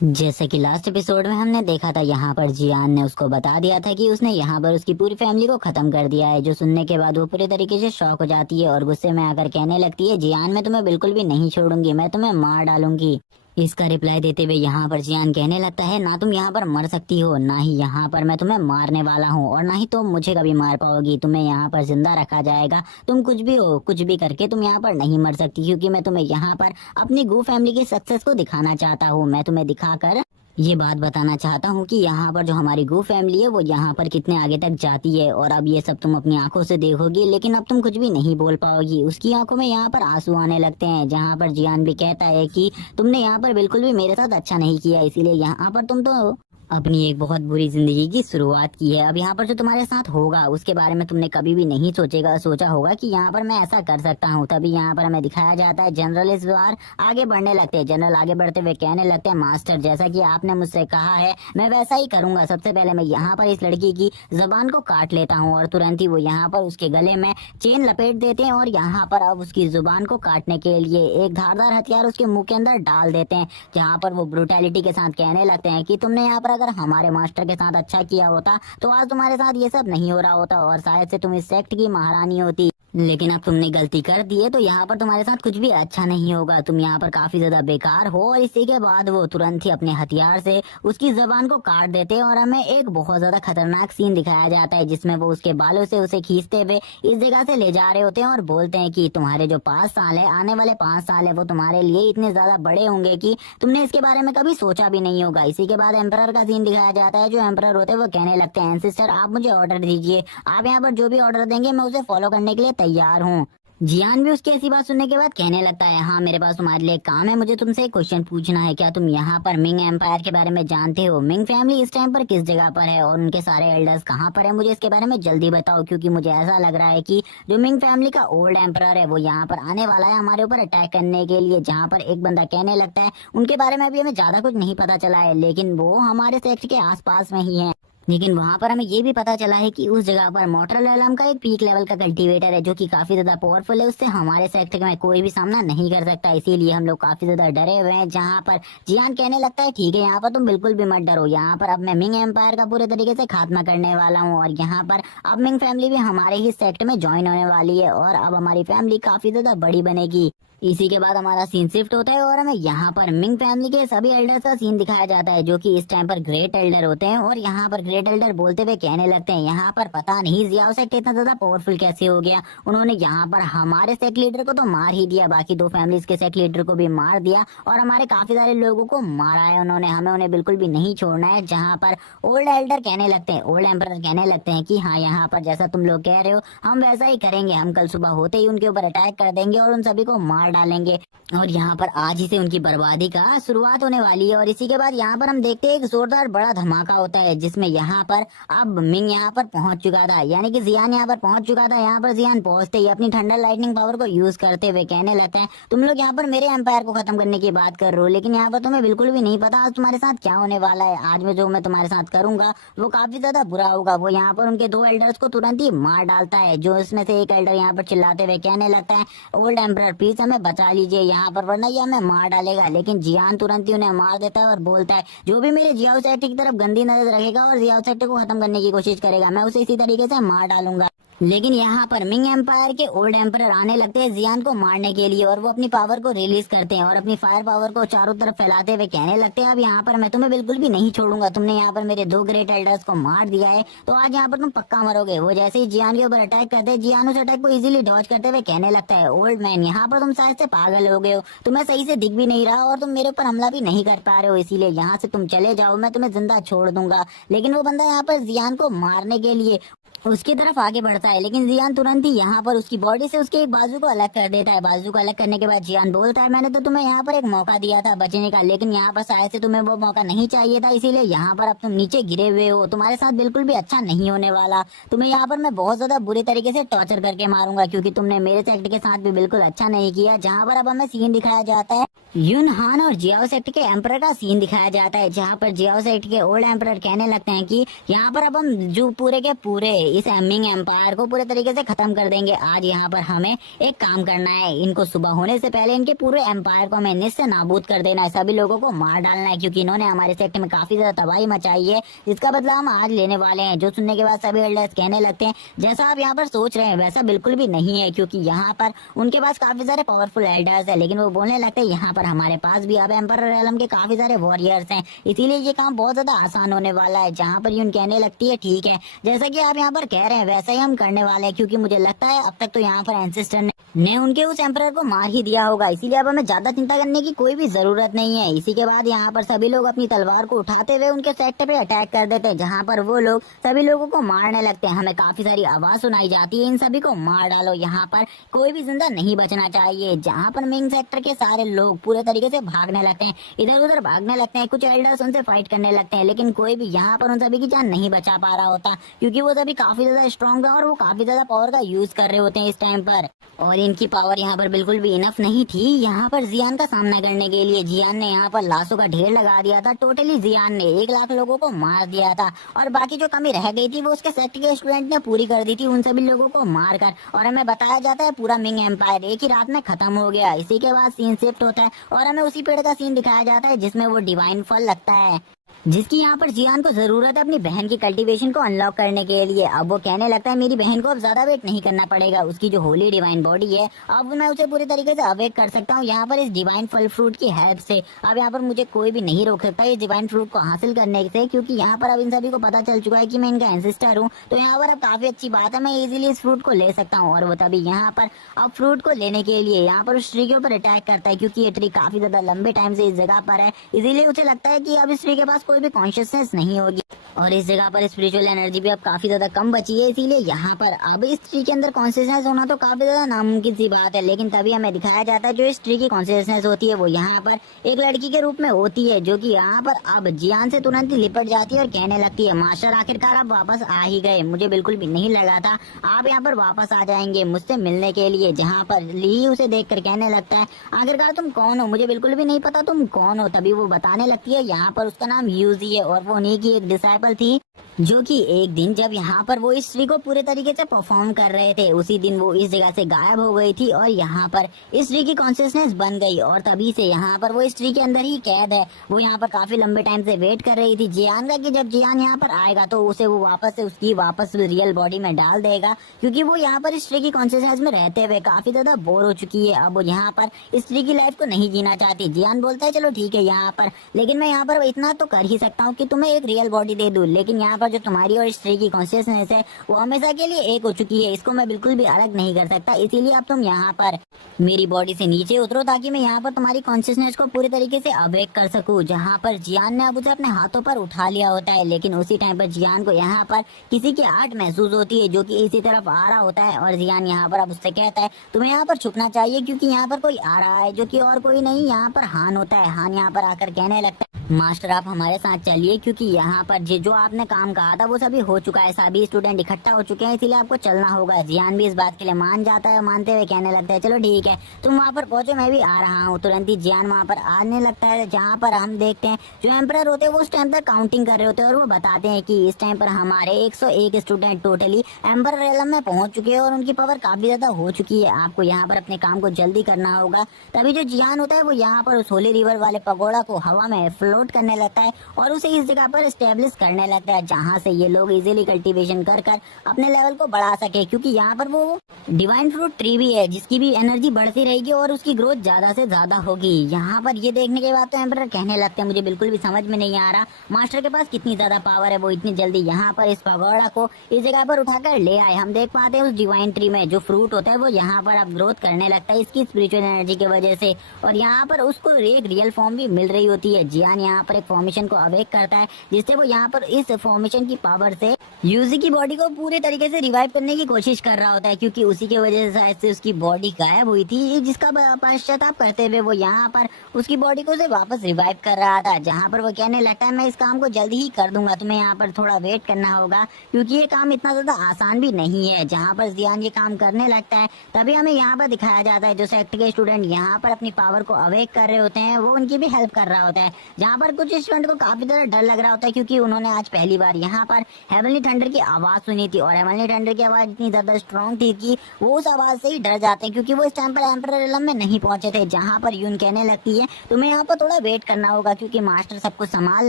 जैसे कि लास्ट एपिसोड में हमने देखा था, यहाँ पर जियान ने उसको बता दिया था कि उसने यहाँ पर उसकी पूरी फैमिली को खत्म कर दिया है, जो सुनने के बाद वो पूरे तरीके से शॉक हो जाती है और गुस्से में आकर कहने लगती है, जियान मैं तुम्हें बिल्कुल भी नहीं छोड़ूंगी, मैं तुम्हें मार डालूंगी। इसका रिप्लाई देते हुए यहाँ पर जियान कहने लगता है, ना तुम यहाँ पर मर सकती हो, ना ही यहाँ पर मैं तुम्हें मारने वाला हूँ, और ना ही तुम मुझे कभी मार पाओगी। तुम्हें यहाँ पर जिंदा रखा जाएगा। तुम कुछ भी हो, कुछ भी करके तुम यहाँ पर नहीं मर सकती, क्योंकि मैं तुम्हें यहाँ पर अपनी गू फैमिली की सक्सेस को दिखाना चाहता हूँ। मैं तुम्हें दिखाकर ये बात बताना चाहता हूँ कि यहाँ पर जो हमारी गो फैमिली है वो यहाँ पर कितने आगे तक जाती है, और अब ये सब तुम अपनी आंखों से देखोगी, लेकिन अब तुम कुछ भी नहीं बोल पाओगी। उसकी आंखों में यहाँ पर आंसू आने लगते हैं, जहाँ पर जियान भी कहता है कि तुमने यहाँ पर बिल्कुल भी मेरे साथ अच्छा नहीं किया, इसीलिए यहाँ पर तुम तो अपनी एक बहुत बुरी जिंदगी की शुरुआत की है। अब यहाँ पर जो तुम्हारे साथ होगा उसके बारे में तुमने कभी भी नहीं सोचा होगा कि यहाँ पर मैं ऐसा कर सकता हूँ। तभी यहाँ पर हमें दिखाया जाता है जनरल इस बार आगे बढ़ने लगते हैं। जनरल आगे बढ़ते हुए कहने लगते हैं, मास्टर जैसा कि आपने मुझसे कहा है मैं वैसा ही करूंगा। सबसे पहले मैं यहाँ पर इस लड़की की जबान को काट लेता हूँ, और तुरंत ही वो यहाँ पर उसके गले में चेन लपेट देते हैं, और यहाँ पर अब उसकी जुबान को काटने के लिए एक धारदार हथियार उसके मुंह के अंदर डाल देते हैं। जहाँ पर वो ब्रुटैलिटी के साथ कहने लगते हैं कि तुमने यहाँ पर अगर हमारे मास्टर के साथ अच्छा किया होता तो आज तुम्हारे साथ ये सब नहीं हो रहा होता, और शायद से तुम इस सेक्ट की महारानी होती। लेकिन अब तुमने गलती कर दी है, तो यहाँ पर तुम्हारे साथ कुछ भी अच्छा नहीं होगा। तुम यहाँ पर काफी ज्यादा बेकार हो। और इसी के बाद वो तुरंत ही अपने हथियार से उसकी जबान को काट देते हैं, और हमें एक बहुत ज्यादा खतरनाक सीन दिखाया जाता है, जिसमें वो उसके बालों से उसे खींचते हुए इस जगह से ले जा रहे होते हैं, और बोलते हैं कि तुम्हारे जो 5 साल है, आने वाले 5 साल है, वो तुम्हारे लिए इतने ज्यादा बड़े होंगे कि तुमने इसके बारे में कभी सोचा भी नहीं होगा। इसी के बाद एम्परर का सीन दिखाया जाता है। जो एम्परर होते हैं वो कहने लगते हैं, एंसेस्टर आप मुझे ऑर्डर दीजिए, आप यहाँ पर जो भी ऑर्डर देंगे मैं उसे फॉलो करने के लिए तैयार हूँ। जियान भी उसकी ऐसी बात सुनने के बाद कहने लगता है, हाँ मेरे पास तुम्हारे लिए एक काम है, मुझे तुमसे एक क्वेश्चन पूछना है। क्या तुम यहाँ पर मिंग एम्पायर के बारे में जानते हो? मिंग फैमिली इस टाइम पर किस जगह पर है, और उनके सारे एल्डर्स कहाँ पर है? मुझे इसके बारे में जल्दी बताओ, क्योंकि मुझे ऐसा लग रहा है कि जो मिंग फैमिली का ओल्ड एम्परर है वो यहाँ पर आने वाला है हमारे ऊपर अटैक करने के लिए। जहाँ पर एक बंदा कहने लगता है, उनके बारे में अभी हमें ज्यादा कुछ नहीं पता चला है, लेकिन वो हमारे सेक्ट के आसपास में ही है। लेकिन वहां पर हमें ये भी पता चला है कि उस जगह पर मोटरल एलम का एक पीक लेवल का कल्टीवेटर है, जो कि काफी ज्यादा पावरफुल है। उससे हमारे सेक्टर में कोई भी सामना नहीं कर सकता, इसीलिए हम लोग काफी ज्यादा डरे हुए हैं। जहां पर जियान कहने लगता है, ठीक है यहाँ पर तुम बिल्कुल भी मत डरो, यहाँ पर अब मैं मिंग एम्पायर का पूरे तरीके से खात्मा करने वाला हूँ, और यहाँ पर अब मिंग फैमिली भी हमारे ही सेक्टर में ज्वाइन होने वाली है, और अब हमारी फैमिली काफी ज्यादा बड़ी बनेगी। इसी के बाद हमारा सीन शिफ्ट होता है, और हमें यहाँ पर मिंग फैमिली के सभी एल्डर्स का सीन दिखाया जाता है, जो कि इस टाइम पर ग्रेट एल्डर होते हैं। और यहाँ पर ग्रेट एल्डर बोलते हुए कहने लगते हैं, यहाँ पर पता नहीं जियाओ सेक्ट इतना ज्यादा पावरफुल कैसे हो गया। उन्होंने यहाँ पर हमारे सेक्ट लीडर को तो मार ही दिया, बाकी 2 फैमिलीज के सेक्ट लीडर को भी मार दिया, और हमारे काफी सारे लोगों को मारा है उन्होंने। हमें उन्हें बिल्कुल भी नहीं छोड़ना है। जहाँ पर ओल्ड एल्डर कहने लगते हैं, ओल्ड एम्पर कहने लगते हैं कि हाँ यहाँ पर जैसा तुम लोग कह रहे हो हम वैसा ही करेंगे। हम कल सुबह होते ही उनके ऊपर अटैक कर देंगे और उन सभी को मार डालेंगे, और यहाँ पर आज ही से उनकी बर्बादी का शुरुआत होने वाली है। और इसी के बाद यहाँ पर हम देखते हैं एक जोरदार बड़ा धमाका होता है, जिसमें यहाँ पर अब मिंग यहाँ पर पहुंच चुका था, यानी कि जियान यहाँ पर पहुंच चुका था। यहाँ पर जियान पहुंचते ही अपनी थंडर लाइटनिंग पावर को यूज करते हुए कहने लगता है, तुम लोग यहाँ पर मेरे एम्पायर को खत्म करने की बात कर रहे हो, लेकिन यहाँ पर तुम्हें बिल्कुल भी नहीं पता आज तुम्हारे साथ क्या होने वाला है। आज में जो मैं तुम्हारे साथ करूंगा वो काफी ज्यादा बुरा होगा। वो यहाँ पर उनके 2 एल्डर्स को तुरंत ही मार डालता है, जो इसमें से एक एल्डर यहाँ पर चिल्लाते हुए कहने लगता है, ओल्ड एम्परर प्लीज हमें बचा लीजिए यहाँ पर, वरना ये हमें मार डालेगा। लेकिन जियान तुरंत ही उन्हें मार देता है और बोलता है, जो भी मेरे जियाओ सेक्टर की तरफ गंदी नजर रखेगा और जियाओ सेक्टर को खत्म करने की कोशिश करेगा, मैं उसे इसी तरीके से मार डालूंगा। लेकिन यहाँ पर मिंग एम्पायर के ओल्ड एम्परर आने लगते हैं जियान को मारने के लिए, और वो अपनी पावर को रिलीज करते हैं और अपनी फायर पावर को चारों तरफ फैलाते हुए कहने लगते हैं, अब यहाँ पर मैं तुम्हें बिल्कुल भी नहीं छोड़ूंगा। तुमने यहाँ पर मेरे 2 ग्रेट एल्डर्स को मार दिया है, तो आज यहाँ पर तुम पक्का मरोगे। वो जैसे ही जियान के ऊपर अटैक करते हैं, जियान उस अटैक को इजीली डॉज करते हुए कहने लगता है, ओल्ड मैन यहाँ पर तुम शायद से पागल हो गए हो, तुम्हें सही से दिख भी नहीं रहा और तुम मेरे ऊपर हमला भी नहीं कर पा रहे हो, इसीलिए यहाँ से तुम चले जाओ, मैं तुम्हें जिंदा छोड़ दूंगा। लेकिन वो बंदा यहाँ पर जियान को मारने के लिए उसकी तरफ आगे बढ़ता है, लेकिन जियान तुरंत ही यहाँ पर उसकी बॉडी से उसके एक बाजू को अलग कर देता है। बाजू को अलग करने के बाद जियान बोलता है, मैंने तो तुम्हें यहाँ पर एक मौका दिया था बचने का, लेकिन यहाँ पर शायद से तुम्हें वो मौका नहीं चाहिए था, इसीलिए यहाँ पर अब तुम नीचे गिरे हुए हो। तुम्हारे साथ बिल्कुल भी अच्छा नहीं होने वाला, तुम्हें यहाँ पर मैं बहुत ज्यादा बुरी तरीके से टॉर्चर करके मारूंगा, क्योंकि तुमने मेरे सेक्ट के साथ भी बिल्कुल अच्छा नहीं किया। जहाँ पर अब हमें सीन दिखाया जाता है यून हान और जियाओ सेक्ट के एम्परर का सीन दिखाया जाता है, जहाँ पर जियाओ सेक्ट के ओल्ड एम्परर कहने लगते हैं कि यहाँ पर अब हम जो पूरे के पूरे इस मिंग एम्पायर को पूरे तरीके से खत्म कर देंगे। आज यहाँ पर हमें एक काम करना है, इनको सुबह होने से पहले इनके पूरे एम्पायर को हमें निस्से नाबूद कर देना है, सभी लोगों को मार डालना है, क्योंकि इन्होंने हमारे सेक्टर में काफी ज्यादा तबाही मचाई है, जिसका बदला हम आज लेने वाले हैं। जो सुनने के बाद सभी एल्डर्स कहने लगते हैं, जैसा आप यहाँ पर सोच रहे हैं वैसा बिल्कुल भी नहीं है, क्योंकि यहाँ पर उनके पास काफी सारे पावरफुल एल्डर्स है, लेकिन वो बोलने लगते हैं यहाँ पर हमारे पास भी अब एम्परर एलम के काफी सारे वॉरियर्स हैं, इसीलिए ये काम बहुत ज्यादा आसान होने वाला है। जहाँ पर यून कहने लगती है ठीक है, जैसा कि आप यहाँ पर कह रहे हैं वैसा ही हम करने वाले हैं, क्योंकि मुझे लगता है अब तक तो यहाँ पर एंसेस्टर ने उनके उस एम्परर को मार ही दिया होगा, इसीलिए अब हमें ज्यादा चिंता करने की कोई भी जरूरत नहीं है। इसी के बाद यहाँ पर सभी लोग अपनी तलवार को उठाते हुए उनके सेक्टर पे अटैक कर देते हैं, जहाँ पर वो लोग सभी लोगों को मारने लगते हैं। हमें काफी सारी आवाज सुनाई जाती है, इन सभी को मार डालो, यहाँ पर कोई भी जिंदा नहीं बचना चाहिए। जहाँ पर मिंग सेक्टर के सारे लोग पूरे तरीके से भागने लगते हैं, इधर उधर भागने लगते हैं, कुछ एल्डर्स उनसे फाइट करने लगते हैं, लेकिन कोई भी यहाँ पर उन सभी की जान नहीं बचा पा रहा होता, क्योंकि वो सभी काफी ज्यादा स्ट्रॉन्ग है और वो काफी ज्यादा पावर का यूज कर रहे होते हैं इस टाइम पर, और इनकी पावर यहाँ पर बिल्कुल भी इनफ नहीं थी यहाँ पर जियान का सामना करने के लिए। जियान ने यहाँ पर लाशों का ढेर लगा दिया था, टोटली जियान ने 1 लाख लोगों को मार दिया था, और बाकी जो कमी रह गई थी वो उसके सेक्टर के स्टूडेंट ने पूरी कर दी थी उन सभी लोगों को मारकर। और हमें बताया जाता है पूरा मिंग एम्पायर एक ही रात में खत्म हो गया। इसी के बाद सीन शिफ्ट होता है और हमें उसी पेड़ का सीन दिखाया जाता है जिसमें वो डिवाइन फल लगता है, जिसकी यहाँ पर जियान को जरूरत है अपनी बहन की कल्टीवेशन को अनलॉक करने के लिए। अब वो कहने लगता है मेरी बहन को अब ज्यादा वेट नहीं करना पड़ेगा, उसकी जो होली डिवाइन बॉडी है अब मैं उसे पूरी तरीके से अवेक कर सकता हूँ यहाँ पर इस डिवाइन फल फ्रूट की हेल्प से। अब यहाँ पर मुझे कोई भी नहीं रोक सकता इस डिवाइन फ्रूट को हासिल करने से, क्योंकि यहाँ पर अब इन सभी को पता चल चुका है कि मैं इनका एंसेस्टर हूँ। तो यहाँ पर अब काफी अच्छी बात है, मैं इजीली इस फ्रूट को ले सकता हूँ। और वो तभी यहाँ पर अब फ्रूट को लेने के लिए यहाँ पर उस ट्री के ऊपर अटैक करता है, क्योंकि ये ट्री काफी ज्यादा लंबे टाइम से इस जगह पर है, इसीलिए उसे लगता है कि अब इस ट्री के पास कोई भी कॉन्शियसनेस नहीं होगी और इस जगह पर स्पिरिचुअल एनर्जी भी अब काफी ज्यादा कम बची है, इसीलिए यहाँ पर अब इस ट्री के अंदर कॉन्शियसनेस होना तो काफी ज्यादा नामुमकिन सी बात है। लेकिन तभी हमें दिखाया जाता है जो इस ट्री की कॉन्शियसनेस होती है वो यहाँ पर एक लड़की के रूप में होती है, जो कि यहाँ पर अब जियान से तुरंत ही लिपट जाती है और कहने लगती है मास्टर आखिरकार आप वापस आ ही गए, मुझे बिल्कुल भी नहीं लगा था आप यहाँ पर वापस आ जाएंगे मुझसे मिलने के लिए। जहाँ पर ली उसे देख कर कहने लगता है आखिरकार तुम कौन हो, मुझे बिल्कुल भी नहीं पता तुम कौन हो। तभी वो बताने लगती है यहाँ पर उसका नाम यूजी है और वो उन्हीं की एक डिसाइपल थी, जो कि एक दिन जब यहाँ पर वो इस ट्री को पूरे तरीके से परफॉर्म कर रहे थे उसी दिन वो इस जगह से गायब हो गई थी और यहाँ पर इस ट्री की कॉन्शियसनेस बन गई और तभी से यहाँ पर वो इस ट्री के अंदर ही कैद है। वो यहाँ पर काफी लंबे टाइम से वेट कर रही थी जियान का कि जब जियान यहाँ पर आएगा तो उसे वो वापस से उसकी वापस रियल बॉडी में डाल देगा, क्योंकि वो यहाँ पर इस ट्री की कॉन्शियसनेस में रहते हुए काफी ज्यादा बोर हो चुकी है। अब वो यहाँ पर इस ट्री की लाइफ को नहीं जीना चाहती। जियान बोलता है चलो ठीक है यहाँ पर, लेकिन मैं यहाँ पर इतना तो कर ही सकता हूँ कि तुम्हें एक रियल बॉडी दे दूं, लेकिन यहाँ पर जो तुम्हारी और इस ट्री की कॉन्शियसनेस है वो हमेशा के लिए एक हो चुकी है, इसको मैं बिल्कुल भी अलग नहीं कर सकता, इसीलिए अब तुम यहाँ पर मेरी बॉडी से नीचे उतरो ताकि मैं यहाँ पर तुम्हारी कॉन्शियसनेस को पूरी तरीके से अवेक कर सकूं। जहाँ पर जियान ने अब उसे अपने हाथों पर उठा लिया होता है, लेकिन उसी टाइम पर जियान को यहाँ पर किसी की आहट महसूस होती है जो कि इसी तरफ आ रहा होता है और जियान यहाँ पर अब उससे कहता है तुम्हें यहाँ पर छुपना चाहिए क्योंकि यहाँ पर कोई आ रहा है, जो कि और कोई नहीं यहाँ पर हान होता है। हान यहाँ पर आकर कहने लगता है मास्टर आप हमारे साथ चलिए, क्योंकि यहाँ पर जो आपने काम कहा था वो सभी हो चुका है, सभी स्टूडेंट इकट्ठा हो चुके हैं, इसीलिए आपको चलना होगा। जियान भी इस बात के लिए मान जाता है, मानते हुए कहने लगता है चलो ठीक है तुम वहाँ पर पहुंचो मैं भी आ रहा हूँ। तुरंत ही जियान वहाँ पर आने लगता है, जहाँ पर हम देखते हैं जो एम्परर होते हैं वो उस टाइम पर काउंटिंग कर रहे होते हैं और वो बताते हैं कि इस टाइम पर हमारे 101 स्टूडेंट टोटली एम्परर एलम में पहुंच चुके हैं और उनकी पावर काफी ज्यादा हो चुकी है, आपको यहाँ पर अपने काम को जल्दी करना होगा। तभी जो जियान होता है वो यहाँ पर उस होली रिवर वाले पगोड़ा को हवा में फ्लोट करने लगता है और उसे इस जगह पर स्टेब्लिश करने लगता है, जहाँ से ये लोग इजीली कल्टीवेशन कर अपने लेवल को बढ़ा सके, क्योंकि यहाँ पर वो डिवाइन फ्रूट ट्री भी है जिसकी भी एनर्जी बढ़ती रहेगी और उसकी ग्रोथ ज्यादा से ज्यादा होगी। यहाँ पर ये देखने के बाद तो एम्परर कहने लगते हैं मुझे बिल्कुल भी समझ में नहीं आ रहा मास्टर के पास कितनी ज्यादा पावर है, वो इतनी जल्दी यहाँ पर इस पगोड़ा को इस जगह पर उठाकर ले आए। हम देख पाते हैं उस डिवाइन ट्री में जो फ्रूट होता है वो यहाँ पर अब ग्रोथ करने लगता है इसकी स्पिरिचुअल एनर्जी की वजह से, और यहाँ पर उसको एक रियल फॉर्म भी मिल रही होती है। जियान यहाँ पर एक फॉर्मेशन को अवेक करता है जिससे वो यहाँ पर इस फॉर्मेशन की पावर से यूजी की बॉडी को पूरे तरीके से रिवाइव करने की कोशिश कर रहा होता है, क्योंकि उसी की वजह से शायद से उसकी बॉडी गायब हुई थी, जिसका पश्चाताप करते हुए वो यहाँ पर उसकी बॉडी को से वापस रिवाइव कर रहा था। जहाँ पर वो कहने लगता है मैं इस काम को जल्दी ही कर दूंगा, तुम्हें यहाँ पर थोड़ा वेट करना होगा क्योंकि ये काम इतना ज्यादा आसान भी नहीं है। जहाँ पर जियान ये काम करने लगता है तभी हमें यहाँ पर दिखाया जाता है जो सेक्टर के स्टूडेंट यहाँ पर अपनी पावर को अवेक कर रहे होते हैं वो उनकी भी हेल्प कर रहा होता है। जहाँ यहाँ पर कुछ स्टूडेंट को काफी ज्यादा डर लग रहा होता है क्योंकि उन्होंने आज पहली बार यहाँ पर हेवनली थंडर की आवाज सुनी थी, और हेवनली थंडर की आवाज इतनी ज्यादा स्ट्रॉन्ग थी कि वो उस आवाज से ही डर जाते हैं, क्योंकि वो इस टाइम पर एम्परर रिलम में नहीं पहुंचे थे, जहाँ पर यून कहने लगती है तुम्हें यहाँ पर थोड़ा वेट करना होगा क्योंकि मास्टर सब कुछ संभाल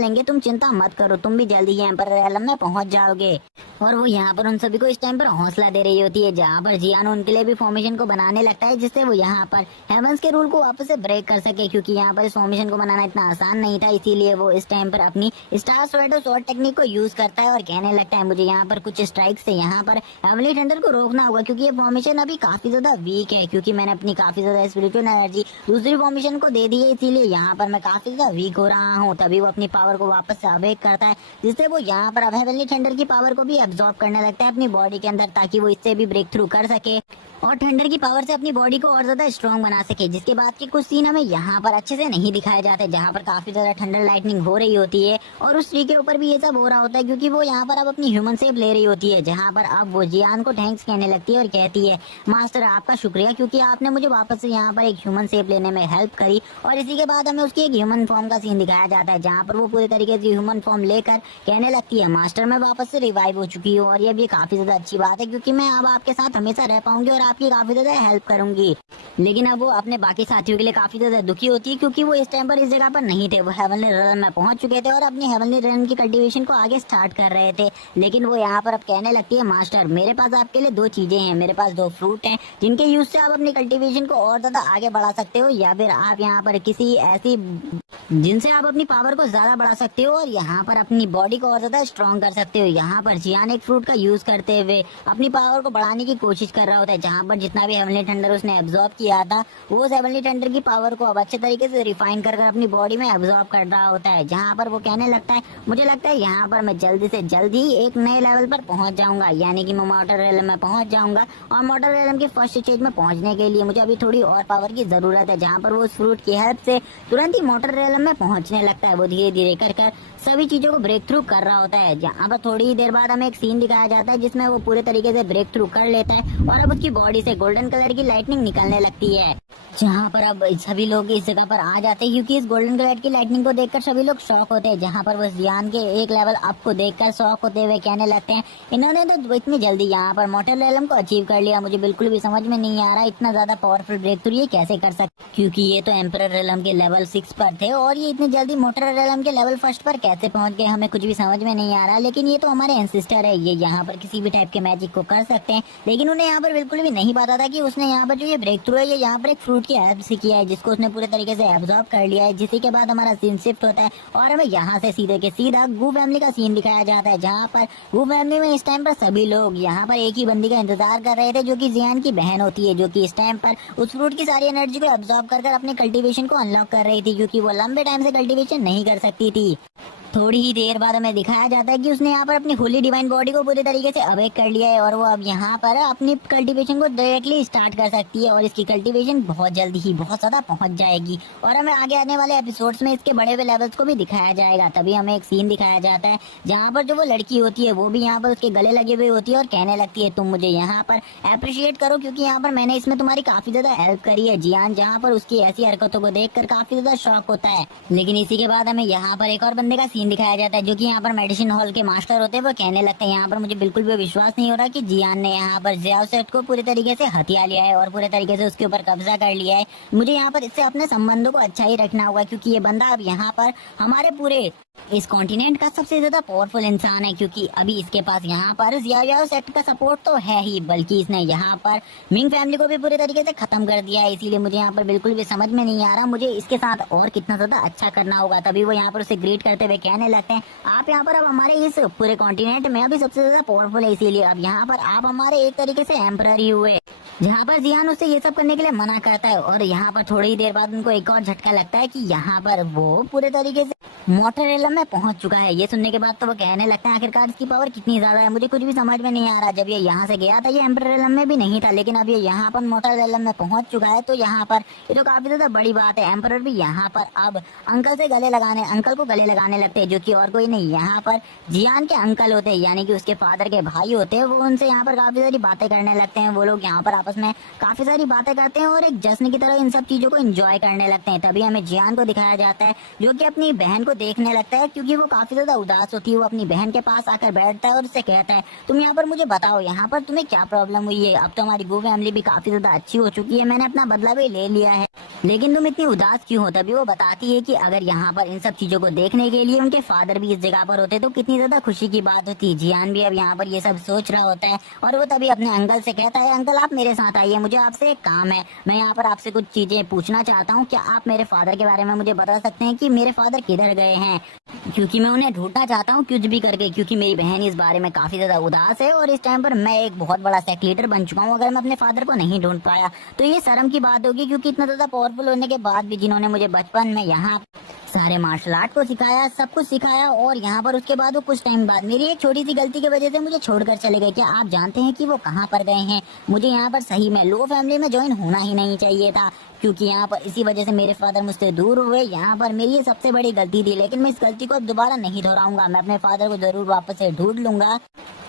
लेंगे, तुम चिंता मत करो, तुम भी जल्दी ही एम्परर रिलम में पहुंच जाओगे। और वो यहाँ पर उन सभी को इस टाइम पर हौसला दे रही होती है, जहाँ पर जियान उनके लिए भी फॉर्मेशन को बनाने लगता है जिससे वो यहाँ पर हेवंस के रूल को वापस से ब्रेक कर सके, क्योंकि यहाँ पर इस फॉर्मेशन को बनाना इतना आसान नहीं था। इसीलिए वो इस टाइम पर अपनी स्टार स्वैडो शॉट टेक्निक को यूज करता है और कहने लगता है मुझे यहाँ पर कुछ स्ट्राइक से यहाँ पर हेवनली थंडर को रोकना होगा, क्योंकि ये फॉर्मेशन अभी काफी ज्यादा वीक है, क्योंकि मैंने अपनी काफी ज्यादा स्पिरिचुअल एनर्जी दूसरी फॉर्मेशन को दे दी है, इसीलिए यहाँ पर मैं काफी ज्यादा वीक हो रहा हूँ। तभी वो अपनी पावर को वापस से अवेक करता है, जिससे वो यहाँ पर अब हेवनली थंडर की पावर को भी एब्जॉर्ब करने लगता है अपनी बॉडी के अंदर, ताकि वो इससे भी ब्रेक थ्रू कर सके और थंडर की पावर से अपनी बॉडी को और ज्यादा स्ट्रॉन्ग बना सके। जिसके बाद के कुछ सीन हमें यहाँ पर अच्छे से नहीं दिखाए जाते, जहाँ पर काफी ज्यादा थंडर लाइटनिंग हो रही होती है और उस ट्री के ऊपर भी ये सब हो रहा होता है, क्योंकि वो यहाँ पर अब अपनी ह्यूमन शेप ले रही होती है, जहाँ पर अब वो जियान को थैंक्स कहने लगती है और कहती है मास्टर आपका शुक्रिया, क्योंकि आपने मुझे वापस से यहाँ पर एक ह्यूमन शेप लेने में हेल्प करी। और इसी के बाद हमें उसकी एक ह्यूमन फॉर्म का सीन दिखाया जाता है, जहाँ पर वो पूरी तरीके से ह्यूमन फॉर्म लेकर कहने लगती है मास्टर मैं वापस से रिवाइव हो चुकी हूँ, और ये भी काफी ज्यादा अच्छी बात है क्योंकि मैं अब आपके साथ हमेशा रह पाऊंगी और आपकी काफी ज्यादा हेल्प करूंगी। लेकिन अब वो अपने बाकी साथियों के लिए काफी ज्यादा दुखी होती है, क्योंकि वो इस टाइम पर इस जगह पर नहीं थे, वो हेवनली रियल्म में पहुंच चुके थे और अपनी हेवनली रियल्म की कल्टीवेशन को आगे स्टार्ट कर रहे थे। लेकिन वो यहाँ पर अब कहने लगती है मास्टर मेरे पास आपके लिए दो चीजें हैं, मेरे पास दो फ्रूट हैं जिनके यूज से आप अपनी कल्टीवेशन को और ज्यादा आगे बढ़ा सकते हो, या फिर आप यहाँ पर किसी ऐसी जिनसे आप अपनी पावर को ज्यादा बढ़ा सकते हो और यहाँ पर अपनी बॉडी को और ज्यादा स्ट्रॉन्ग कर सकते हो। यहाँ पर जियान एक फ्रूट का यूज करते हुए अपनी पावर को बढ़ाने की कोशिश कर रहा होता है, जहाँ पर जितना भी हेवनली थंडर उसने एब्जॉर्ब किया था वो उस हेवनली थंडर की पावर को अब अच्छे तरीके से रिफाइन कर अपनी बॉडी में एब्जॉर्ब कर रहा होता है। जहाँ पर वो कहने लगता है मुझे लगता है यहाँ पर मैं जल्दी से जल्दी एक नए लेवल पर पहुंच जाऊंगा, यानी कि मैं मोटर रेलम में पहुंच जाऊंगा, और मोटर रेलम के फर्स्ट स्टेज में पहुंचने के लिए मुझे अभी थोड़ी और पावर की जरूरत है। जहाँ पर वो उस फ्रूट की हेल्प से तुरंत ही मोटर रेलम में पहुंचने लगता है। वो धीरे धीरे कर सभी चीजों को ब्रेक थ्रू कर रहा होता है। जहाँ पर थोड़ी ही देर बाद हमें एक सीन दिखाया जाता है जिसमें वो पूरे तरीके से ब्रेक थ्रू कर लेता है और अब उसकी बॉडी से गोल्डन कलर की लाइटनिंग निकलने लगती है, जहाँ पर अब सभी लोग इस जगह पर आ जाते हैं, क्योंकि इस गोल्डन कलर की लाइटनिंग को देखकर सभी लोग शॉक होते हैं। जहाँ पर वो जियान के एक लेवल अप को देखकर शॉक होते हुए कहने लगते हैं इन्होंने तो इतनी जल्दी यहाँ पर मोटर रेलम को अचीव कर लिया, मुझे बिल्कुल भी समझ में नहीं आ रहा इतना ज्यादा पावरफुल ब्रेक थ्रू ये कैसे कर सकते, क्योंकि ये तो एम्परर रेलम के लेवल 6 पर थे और ये इतनी जल्दी मोटर रेलम के लेवल 1 पर कैसे पहुंच गए, हमें कुछ भी समझ में नहीं आ रहा। लेकिन ये तो हमारे एंसेस्टर है, ये यहाँ पर किसी भी टाइप के मैजिक को कर सकते हैं, लेकिन उन्हें यहाँ पर बिल्कुल भी नहीं पता था कि उसने यहाँ पर जो ये ब्रेक थ्रू है ये यहाँ पर एक फ्रूट की हेल्प से किया है, जिसको उसने पूरे तरीके से एब्जॉर्ब कर लिया है। जिसी के बाद हमारा सीन शिफ्ट होता है और हमें यहाँ से सीधे के सीधा गू फैमिली का सीन दिखाया जाता है, जहाँ पर गू फैमिली में इस टाइम पर सभी लोग यहाँ पर एक ही बंदी का इंतजार कर रहे थे, जो कि जियान की बहन होती है, जो कि इस टाइम पर उस फ्रूट की सारी एनर्जी को एब्जॉर्ब कर अपने कल्टीवेशन को अनलॉक कर रही थी, क्योंकि वो लंबे टाइम से कल्टीवेशन नहीं कर सकती थी। थोड़ी ही देर बाद हमें दिखाया जाता है कि उसने यहाँ पर अपनी होली डिवाइन बॉडी को पूरी तरीके से अवेक कर लिया है और वो अब यहाँ पर अपनी कल्टीवेशन को डायरेक्टली स्टार्ट कर सकती है और इसकी कल्टीवेशन बहुत जल्दी ही बहुत ज्यादा पहुंच जाएगी और हमें आगे आने वाले एपिसोड्स में इसके बड़े हुए लेवल्स को भी दिखाया जाएगा। तभी हमें एक सीन दिखाया जाता है जहाँ पर जो वो लड़की होती है वो भी यहाँ पर उसके गले लगे हुए होती है और कहने लगती है तुम मुझे यहाँ पर अप्रिशिएट करो, क्योंकि यहाँ पर मैंने इसमें तुम्हारी काफी ज्यादा हेल्प करी है। जियान जहाँ पर उसकी ऐसी हरकतों को देखकर काफी ज्यादा शॉक होता है। लेकिन इसी के बाद हमें यहाँ पर एक और बंदे का सीन दिखाया जाता है, जो कि यहाँ पर मेडिसिन हॉल के मास्टर होते हैं। वो कहने लगते हैं यहाँ पर मुझे बिल्कुल भी विश्वास नहीं हो रहा कि जियान ने यहाँ पर जियाओसेट को पूरी तरीके से हथिया लिया है और पूरे तरीके से उसके ऊपर कब्जा कर लिया है। मुझे यहाँ पर इससे अपने संबंधों को अच्छा ही रखना होगा, क्योंकि ये बंदा अब यहाँ पर हमारे पूरे इस कॉन्टिनेंट का सबसे ज्यादा पावरफुल इंसान है, क्योंकि अभी इसके पास यहाँ पर जियाओसेट का सपोर्ट तो है ही, बल्कि इसने यहाँ पर मिंग फैमिली को भी पूरे तरीके से खत्म कर दिया है। इसीलिए मुझे यहाँ पर बिल्कुल भी समझ में नहीं आ रहा मुझे इसके साथ और कितना ज्यादा अच्छा करना होगा। तभी वो यहाँ पर उसे ग्रीट करते हुए कहने लगते हैं आप यहाँ पर अब हमारे इस पूरे कॉन्टिनेंट में अभी सबसे ज्यादा पावरफुल है, इसीलिए अब यहाँ पर आप हमारे एक तरीके से एम्परर ही हुए। जहाँ पर जियान उससे ये सब करने के लिए मना करता है और यहाँ पर थोड़ी देर बाद उनको एक और झटका लगता है कि यहाँ पर वो पूरे तरीके से मोटर रेलम में पहुंच चुका है। ये सुनने के बाद तो वो कहने लगता है आखिरकार इसकी पावर कितनी ज्यादा है, मुझे कुछ भी समझ में नहीं आ रहा। जब ये यहाँ से गया था ये एम्परर रेलम में भी नहीं था, लेकिन अब ये यहाँ पर मोटर रेलम में पहुंच चुका है, तो यहाँ पर ये तो काफी ज्यादा बड़ी बात है। एम्परर भी यहाँ पर अब अंकल को गले लगाने लगते हैं, जो कि और कोई नहीं यहाँ पर जियान के अंकल होते हैं, यानी कि उसके फादर के भाई होते हैं। वो उनसे यहाँ पर काफी सारी बातें करने लगते हैं। वो लोग यहाँ पर आपस में काफी सारी बातें करते हैं और एक जश्न की तरह इन सब चीजों को एंजॉय करने लगते हैं। तभी हमें जियान को दिखाया जाता है जो कि अपनी बहन को देखने लगता है क्योंकि वो काफी ज्यादा उदास होती है। वो अपनी बहन के पास आकर बैठता है और उससे कहता है, तुम यहाँ पर मुझे बताओ, यहाँ पर तुम्हें क्या प्रॉब्लम हुई है? अब तो हमारी गो फैमिली भी काफी ज्यादा अच्छी हो चुकी है, मैंने अपना बदला भी ले लिया है, लेकिन तुम इतनी उदास क्यों हो? तभी वो बताती है कि अगर यहाँ पर इन सब चीजों को देखने के लिए उनके फादर भी इस जगह पर होते तो कितनी ज्यादा खुशी की बात होती। जियान भी अब यहाँ पर ये सब सोच रहा होता है और वो तभी अपने अंकल से कहता है, अंकल आप मेरे साथ आइए, मुझे आपसे एक काम है, मैं यहाँ पर आपसे कुछ चीजें पूछना चाहता हूँ। क्या आप मेरे फादर के बारे में मुझे बता सकते हैं कि मेरे फादर किधर गए हैं? क्योंकि मैं उन्हें ढूंढना चाहता हूँ कुछ भी करके, क्योंकि मेरी बहन इस बारे में काफी ज्यादा उदास है और इस टाइम पर मैं एक बहुत बड़ा सेक्ट लीडर बन चुका हूँ। अगर मैं अपने फादर को नहीं ढूंढ पाया तो ये शर्म की बात होगी, क्योंकि इतना ज्यादा पावरफुल होने के बाद भी जिन्होंने मुझे बचपन में यहाँ सारे मार्शल आर्ट को सिखाया, सब कुछ सिखाया, और यहाँ पर उसके बाद वो कुछ टाइम बाद मेरी एक छोटी सी गलती की वजह से मुझे छोड़कर चले गए। क्या आप जानते हैं कि वो कहाँ पर गए हैं? मुझे यहाँ पर सही में लो फैमिली में ज्वाइन होना ही नहीं चाहिए था, क्योंकि यहाँ पर इसी वजह से मेरे फादर मुझसे दूर हुए। यहाँ पर मेरी ये सबसे बड़ी गलती थी, लेकिन मैं इस गलती को अब दोबारा नहीं दोहराऊंगा। मैं अपने फादर को जरूर वापस से ढूंढ लूंगा।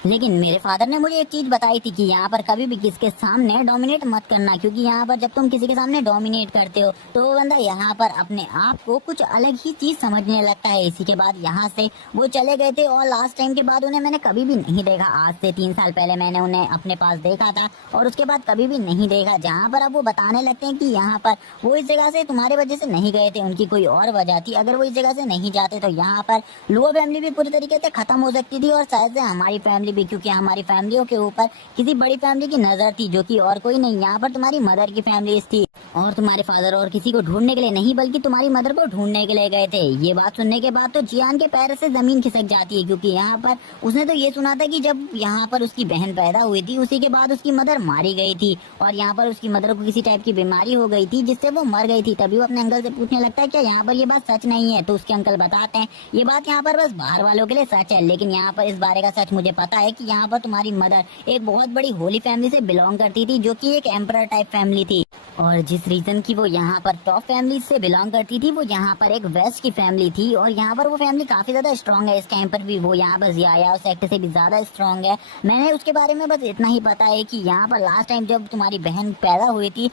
लेकिन मेरे फादर ने मुझे एक चीज बताई थी कि यहाँ पर कभी भी किसके सामने डोमिनेट मत करना, क्योंकि यहाँ पर जब तुम किसी के सामने डोमिनेट करते हो तो वो बंदा यहाँ पर अपने आप को कुछ अलग ही चीज समझने लगता है। इसी के बाद यहाँ से वो चले गए थे और लास्ट टाइम के बाद उन्हें मैंने कभी भी नहीं देखा। आज से 3 साल पहले मैंने उन्हें अपने पास देखा था और उसके बाद कभी भी नहीं देखा। जहाँ पर अब वो बताने लगते हैं कि यहाँ पर वो इस जगह से तुम्हारे वजह से नहीं गए थे, उनकी कोई और वजह थी। अगर वो इस जगह से नहीं जाते तो यहाँ पर लोअर फैमिली भी पूरी तरीके से खत्म हो सकती थी और शायद से हमारी फैमिली भी, क्योंकि हमारी फैमिलियों के ऊपर किसी बड़ी फैमिली की नजर थी जो कि और कोई नहीं। यहाँ पर तुम्हारी मदर की फैमिली थी और तुम्हारे फादर और किसी को ढूंढने के लिए नहीं बल्कि तुम्हारी मदर को ढूंढने के लिए गए थे। ये बात सुनने के बाद तो जियान के पैर से जमीन खिसक जाती है, क्योंकि यहाँ पर उसने तो ये सुना था कि जब यहाँ पर उसकी बहन पैदा हुई थी उसी के बाद उसकी मदर मारी गई थी और यहाँ पर उसकी मदर को किसी टाइप की बीमारी हो गई थी जिससे वो मर गई थी। तभी वो अपने अंकल से पूछने लगता है क्या यहाँ पर ये बात सच नहीं है? तो उसके अंकल बताते हैं ये बात यहाँ पर बस बाहर वालों के लिए सच है, लेकिन यहाँ पर इस बारे का सच मुझे पता है कि यहाँ पर तुम्हारी मदर एक बहुत बड़ी होली फैमिली से बिलोंग करती थी, जो कि एक एम्परर टाइप फैमिली थी, और जिस रीजन की वो यहाँ पर टॉप फैमिली से बिलोंग करती थी वो यहाँ पर एक वेस्ट की फैमिली थी और यहाँ पर वो फैमिली काफी ज्यादा स्ट्रांग है। इस टाइम पर भी वो यहाँ पर जिया सेक्ट से भी ज्यादा स्ट्रांग है। मैंने उसके बारे में बस इतना ही पता है कि यहाँ पर लास्ट टाइम जब तुम्हारी बहन पैदा हुई थी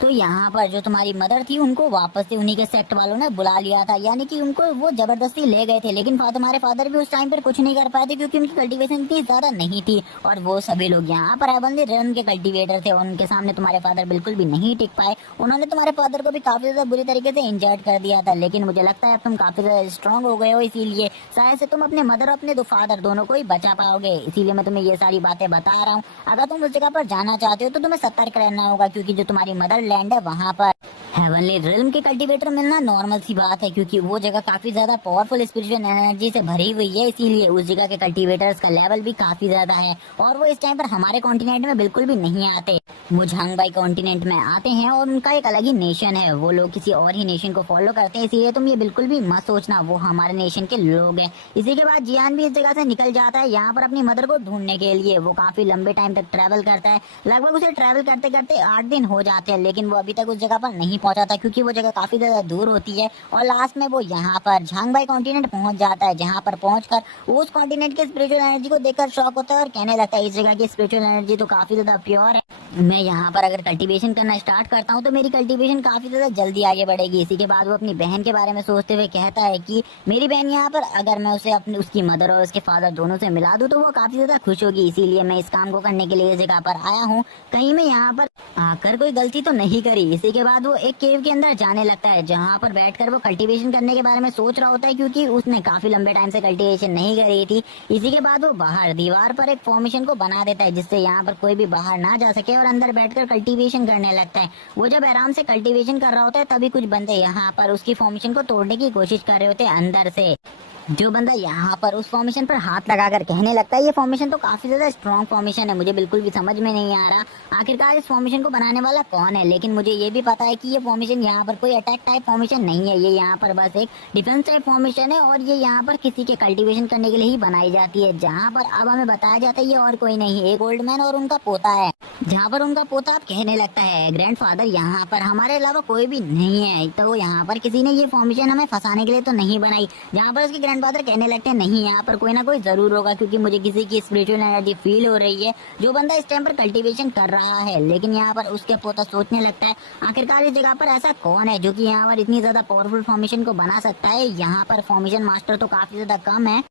तो यहाँ पर जो तुम्हारी मदर थी उनको वापस से उन्हीं के सेक्ट वालों ने बुला लिया था, यानी कि उनको वो जबरदस्ती ले गए थे। लेकिन तुम्हारे फादर भी उस टाइम पर कुछ नहीं कर पाए थे क्योंकि उनकी कल्टीवेशन इतनी ज्यादा नहीं थी और वो सभी लोग यहाँ पर हेवनली रन के कल्टीवेटर थे और उनके सामने तुम्हारे फादर बिल्कुल भी नहीं टिक पाए। उन्होंने तुम्हारे फादर को भी काफी ज्यादा बुरी तरीके से इंजर्ड कर दिया था। लेकिन मुझे लगता है तुम काफी ज्यादा स्ट्रॉन्ग हो गए हो, इसीलिए शायद से तुम अपने मदर और अपने दो फादर दोनों को ही बचा पाओगे। इसीलिए मैं तुम्हें ये सारी बातें बता रहा हूँ। अगर तुम उस जगह पर जाना चाहते हो तो तुम्हें सतर्क रहना होगा, क्योंकि जो तुम्हारी मदर लैंड है वहाँ पर हेवनली रिल्म के कल्टीवेटर मिलना नॉर्मल सी बात है, क्योंकि वो जगह काफी ज्यादा पावरफुल स्पिरिचुअल एनर्जी से भरी हुई है। इसीलिए उस जगह के कल्टीवेटर्स का लेवल भी काफी ज्यादा है और वो इस टाइम पर हमारे कॉन्टिनेंट में बिल्कुल भी नहीं आते। वो झांगबाई कॉन्टिनेंट में आते हैं और उनका एक अलग ही नेशन है, वो लोग किसी और ही नेशन को फॉलो करते हैं। इसीलिए तुम ये बिल्कुल भी मत सोचना वो हमारे नेशन के लोग हैं। इसी के बाद जियान भी इस जगह से निकल जाता है यहाँ पर अपनी मदर को ढूंढने के लिए। वो काफी लंबे टाइम तक ट्रैवल करता है, लगभग उसे ट्रैवल करते करते 8 दिन हो जाते हैं, लेकिन वो अभी तक उस जगह पर नहीं पहुंचा था क्योंकि वो जगह काफी ज्यादा दूर होती है। और लास्ट में वो यहाँ पर झांगबाई कॉन्टिनेंट पहुंच जाता है, जहाँ पर पहुंचकर उस कॉन्टिनेंट के स्पिरिचुअल एनर्जी को देखकर शॉक होता है और कहने लगता है इस जगह की स्पिरिचुअल एनर्जी तो काफी ज्यादा प्योर है। मैं यहाँ पर अगर कल्टीवेशन करना स्टार्ट करता हूँ तो मेरी कल्टीवेशन काफी ज्यादा जल्दी आगे बढ़ेगी। इसी के बाद वो अपनी बहन के बारे में सोचते हुए कहता है कि मेरी बहन यहाँ पर अगर मैं उसे अपनी उसकी मदर और उसके फादर दोनों से मिला दूं तो वो काफी ज्यादा खुश होगी। इसीलिए मैं इस काम को करने के लिए इस जगह पर आया हूँ। कहीं मैं यहाँ पर आकर कोई गलती तो नहीं करी। इसी के बाद वो एक केव के अंदर जाने लगता है, जहाँ पर बैठकर वो कल्टीवेशन करने के बारे में सोच रहा होता है, क्योंकि उसने काफी लंबे टाइम से कल्टीवेशन नहीं करी थी। इसी के बाद वो बाहर दीवार पर एक फॉर्मेशन को बना देता है जिससे यहाँ पर कोई भी बाहर ना जा सके और अंदर बैठकर कल्टीवेशन करने लगता है। वो जब आराम से कल्टीवेशन कर रहा होता है तभी कुछ बंदे यहाँ पर उसकी फॉर्मेशन को तोड़ने की कोशिश कर रहे होते हैं अंदर से। जो बंदा यहाँ पर उस फॉर्मेशन पर हाथ लगाकर कहने लगता है ये फॉर्मेशन तो काफी ज्यादा स्ट्रॉन्ग फॉर्मेशन है, मुझे बिल्कुल भी समझ में नहीं आ रहा आखिरकार इस फॉर्मेशन को बनाने वाला कौन है। लेकिन मुझे ये भी पता है कि ये फॉर्मेशन यहाँ पर कोई अटैक टाइप फॉर्मेशन नहीं है, ये यहाँ पर बस एक डिफेंस टाइप फॉर्मेशन है और ये यहाँ पर किसी के कल्टीवेशन करने के लिए ही बनाई जाती है। जहाँ पर अब हमें बताया जाता है ये और कोई नहीं, एक ओल्ड मैन और उनका पोता है। जहाँ पर उनका पोता अब कहने लगता है ग्रैंडफादर यहाँ पर हमारे अलावा कोई भी नहीं है, तो यहाँ पर किसी ने ये फॉर्मेशन हमें फंसाने के लिए तो नहीं बनाई। जहाँ पर उसके ग्रैंडफादर कहने लगते हैं नहीं यहाँ पर कोई ना कोई जरूर होगा, क्योंकि मुझे किसी की स्पिरिचुअल एनर्जी फील हो रही है। जो बंदा इस टाइम पर कल्टीवेशन कर रहा है, लेकिन यहाँ पर उसके पोता सोचने लगता है आखिरकार इस जगह पर ऐसा कौन है जो कि यहाँ पर इतनी ज्यादा पावरफुल फॉर्मेशन को बना सकता है। यहाँ पर फॉर्मेशन मास्टर तो काफी ज्यादा कम है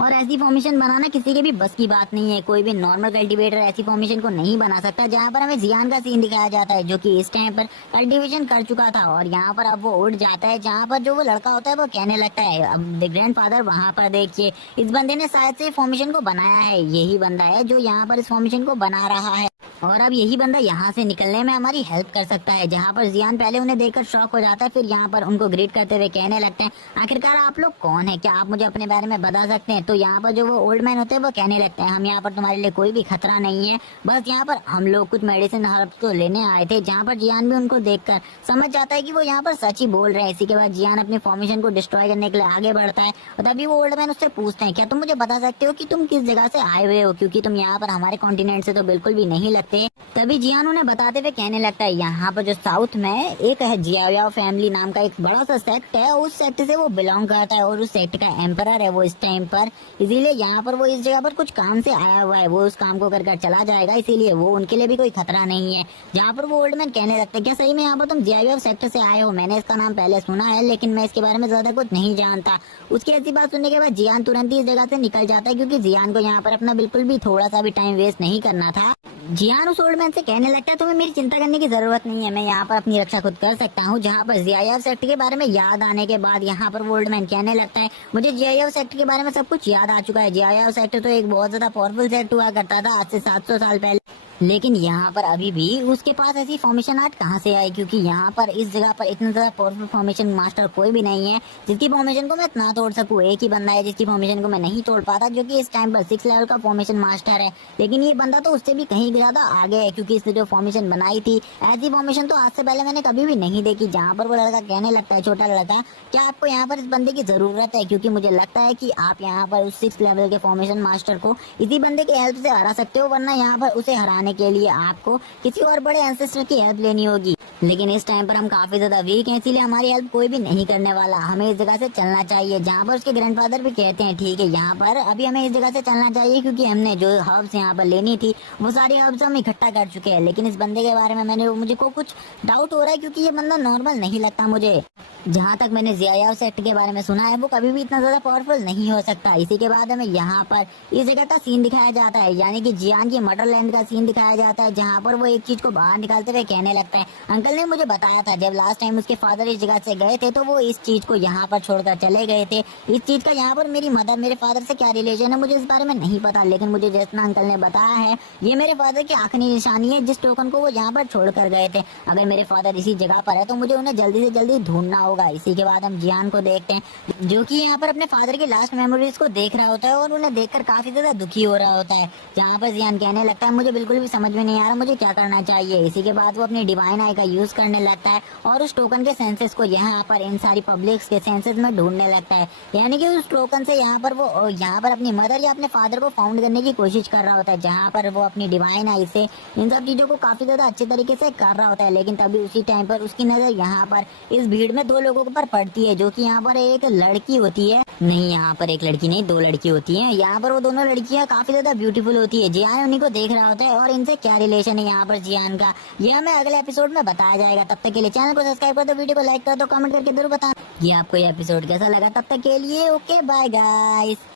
और ऐसी फॉर्मेशन बनाना किसी के भी बस की बात नहीं है। कोई भी नॉर्मल कल्टीवेटर ऐसी फॉर्मेशन को नहीं बना सकता। जहाँ पर हमें जियान का सीन दिखाया जाता है जो कि इस टाइम पर कल्टीवेशन कर चुका था और यहाँ पर अब वो उड़ जाता है। जहाँ पर जो वो लड़का होता है वो कहने लगता है अब ग्रैंडफादर वहाँ पर देखिए, इस बंदे ने शायद से फॉर्मेशन को बनाया है, यही बंदा है जो यहाँ पर इस फॉर्मेशन को बना रहा है और अब यही बंदा यहाँ से निकलने में हमारी हेल्प कर सकता है। जहाँ पर जियान पहले उन्हें देखकर शॉक हो जाता है, फिर यहाँ पर उनको ग्रीट करते हुए कहने लगते हैं आखिरकार आप लोग कौन है, क्या आप मुझे अपने बारे में बता सकते हैं। तो यहाँ पर जो वो ओल्ड मैन होते हैं वो कहने लगते हैं हम यहाँ पर तुम्हारे लिए कोई भी खतरा नहीं है, बस यहाँ पर हम लोग कुछ मेडिसिन हर्ब्स को लेने आए थे। जहाँ पर जियान भी उनको देखकर समझ जाता है कि वो यहाँ पर सच ही बोल रहे हैं। इसी के बाद जियान अपनी फॉर्मेशन को डिस्ट्रॉय करने के लिए आगे बढ़ता है और तभी वो ओल्ड मैन उससे पूछते हैं क्या तुम मुझे बता सकते हो कि तुम किस जगह से आए हुए हो, क्योंकि तुम यहाँ पर हमारे कॉन्टिनेंट से तो बिल्कुल भी नहीं लगते। तभी जियान उन्हें बताते हुए कहने लगता है यहाँ पर जो साउथ में एक है जियाओ फैमिली नाम का एक बड़ा सा सेक्ट है, उस सेक्ट से वो बिलोंग करता है और उस सेक्ट का एम्परर है वो इस टाइम पर, इसीलिए यहाँ पर वो इस जगह पर कुछ काम से आया हुआ है, वो उस काम को कर चला जाएगा, इसीलिए वो उनके लिए भी कोई खतरा नहीं है। जहाँ पर वो ओल्ड मैन कहने लगते हैं क्या सही में यहाँ पर तुम जियाओ सेक्टर से आए हो, मैंने इसका नाम पहले सुना है लेकिन मैं इसके बारे में ज्यादा कुछ नहीं जानता। उसकी ऐसी बात सुनने के बाद जियान तुरंत ही इस जगह से निकल जाता है, क्योंकि जियान को यहाँ पर अपना बिल्कुल भी थोड़ा सा भी टाइम वेस्ट नहीं करना था। जियान उस ओल्ड मैन से कहने लगता है तुम्हें मेरी चिंता करने की जरूरत नहीं है, मैं यहाँ पर अपनी रक्षा खुद कर सकता हूँ। जहाँ पर जियाओ सेक्ट के बारे में याद आने के बाद यहाँ पर ओल्ड मैन कहने लगता है मुझे जियाओ सेक्ट के बारे में सब कुछ याद आ चुका है। जियाओ सेक्ट तो एक बहुत ज्यादा पावरफुल सेक्ट हुआ करता था आज से 700 साल पहले, लेकिन यहाँ पर अभी भी उसके पास ऐसी फॉर्मेशन आर्ट कहाँ से आई, क्योंकि यहाँ पर इस जगह पर इतना ज्यादा पावरफुल फॉर्मेशन मास्टर कोई भी नहीं है जिसकी फॉर्मेशन को मैं ना तोड़ सकूँ। एक ही बंदा है जिसकी फॉर्मेशन को मैं नहीं तोड़ पाता, जो कि इस टाइम पर 6 लेवल का फॉर्मेशन मास्टर है। लेकिन ये बंदा तो उससे भी कहीं ज्यादा आगे है, क्योंकि इसने जो फॉर्मेशन बनाई थी ऐसी फॉर्मेशन तो आज से पहले मैंने कभी भी नहीं देखी। जहाँ पर वो लड़का कहने लगता है छोटा लड़का क्या आपको यहाँ पर इस बंदे की जरूरत है, क्योंकि मुझे लगता है कि आप यहाँ पर उस 6 लेवल के फॉर्मेशन मास्टर को इसी बंदे की हेल्प से हरा सकते हो, वरना यहाँ पर उसे हराने के लिए आपको किसी और बड़े एंसेस्टर की हेल्प लेनी होगी। लेकिन इस टाइम पर हम काफी ज्यादा वीक हैं, इसीलिए हमारी हेल्प कोई भी नहीं करने वाला, हमें इस जगह से चलना चाहिए। जहाँ पर उसके ग्रैंडफादर भी कहते हैं ठीक है यहाँ पर अभी हमें इस जगह से चलना चाहिए, क्योंकि हमने जो हर्ब्स यहाँ पर लेनी थी वो सारी हर्ब्स हम इकट्ठा कर चुके हैं। लेकिन इस बंदे के बारे में मुझे को कुछ डाउट हो रहा है, क्योंकि ये बंदा नॉर्मल नहीं लगता मुझे। जहाँ तक मैंने जियाओ सेक्ट के बारे में सुना है वो कभी भी इतना ज्यादा पावरफुल नहीं हो सकता। इसी के बाद हमें यहाँ पर इस जगह का सीन दिखाया जाता है, यानी कि जियान की मदरलैंड का सीन दिखाया जाता है। जहाँ पर वो एक चीज को बाहर निकालते हुए कहने लगता है अंकल ने मुझे बताया था जब लास्ट टाइम उसके फादर इस जगह से गए थे तो वो इस चीज को यहाँ पर छोड़कर चले गए थे। इस चीज का यहाँ पर मेरी मदर मेरे फादर से क्या रिलेशन है मुझे इस बारे में नहीं पता, लेकिन मुझे जितना अंकल ने बताया है ये मेरे फादर की आखिरी निशानी है जिस टोकन को वो यहाँ पर छोड़ कर गए थे। अगर मेरे फादर इसी जगह पर है तो मुझे उन्हें जल्दी से जल्दी ढूंढना होगा। इसी के बाद हम जियान को देखते हैं जो कि यहाँ पर अपने फादर की लास्ट मेमोरीज को देख रहा होता है और उन्हें देखकर काफी ज्यादा दुखी हो रहा होता है। जहाँ पर जियान कहने लगता है मुझे बिल्कुल भी समझ में नहीं आ रहा मुझे क्या करना चाहिए। इसी के बाद वो अपनी डिवाइन आई का यूज करने लगता है और उस टोकन के सेंसेस को यहाँ पर इन सारी पब्लिक्स के सेंसेस में ढूंढने लगता है, यानी कि उस टोकन से यहाँ पर वो यहाँ पर अपनी मदर या अपने फादर को फाउंड करने की कोशिश कर रहा होता है। जहाँ पर वो अपनी डिवाइन आई से इन सब चीजों को काफी ज्यादा अच्छे तरीके से कर रहा होता है, लेकिन तभी उसी टाइम पर उसकी नजर यहाँ पर इस भीड़ में 2 लोगों पर पड़ती है, जो कि यहाँ पर एक लड़की होती है, नहीं यहाँ पर एक लड़की नहीं 2 लड़की होती है। यहाँ पर वो दोनों लड़कियां काफी ज्यादा ब्यूटीफुल होती है। जियान उन्हीं को देख रहा होता है और इनसे क्या रिलेशन है यहाँ पर जियान का ये हमें अगले एपिसोड में बताया जाएगा। तब तक के लिए चैनल को सब्सक्राइब कर दो, वीडियो को लाइक कर दो, कमेंट करके जरूर बताना कि आपको ये एपिसोड कैसा लगा। तब तक के लिए ओके बाय गाइस।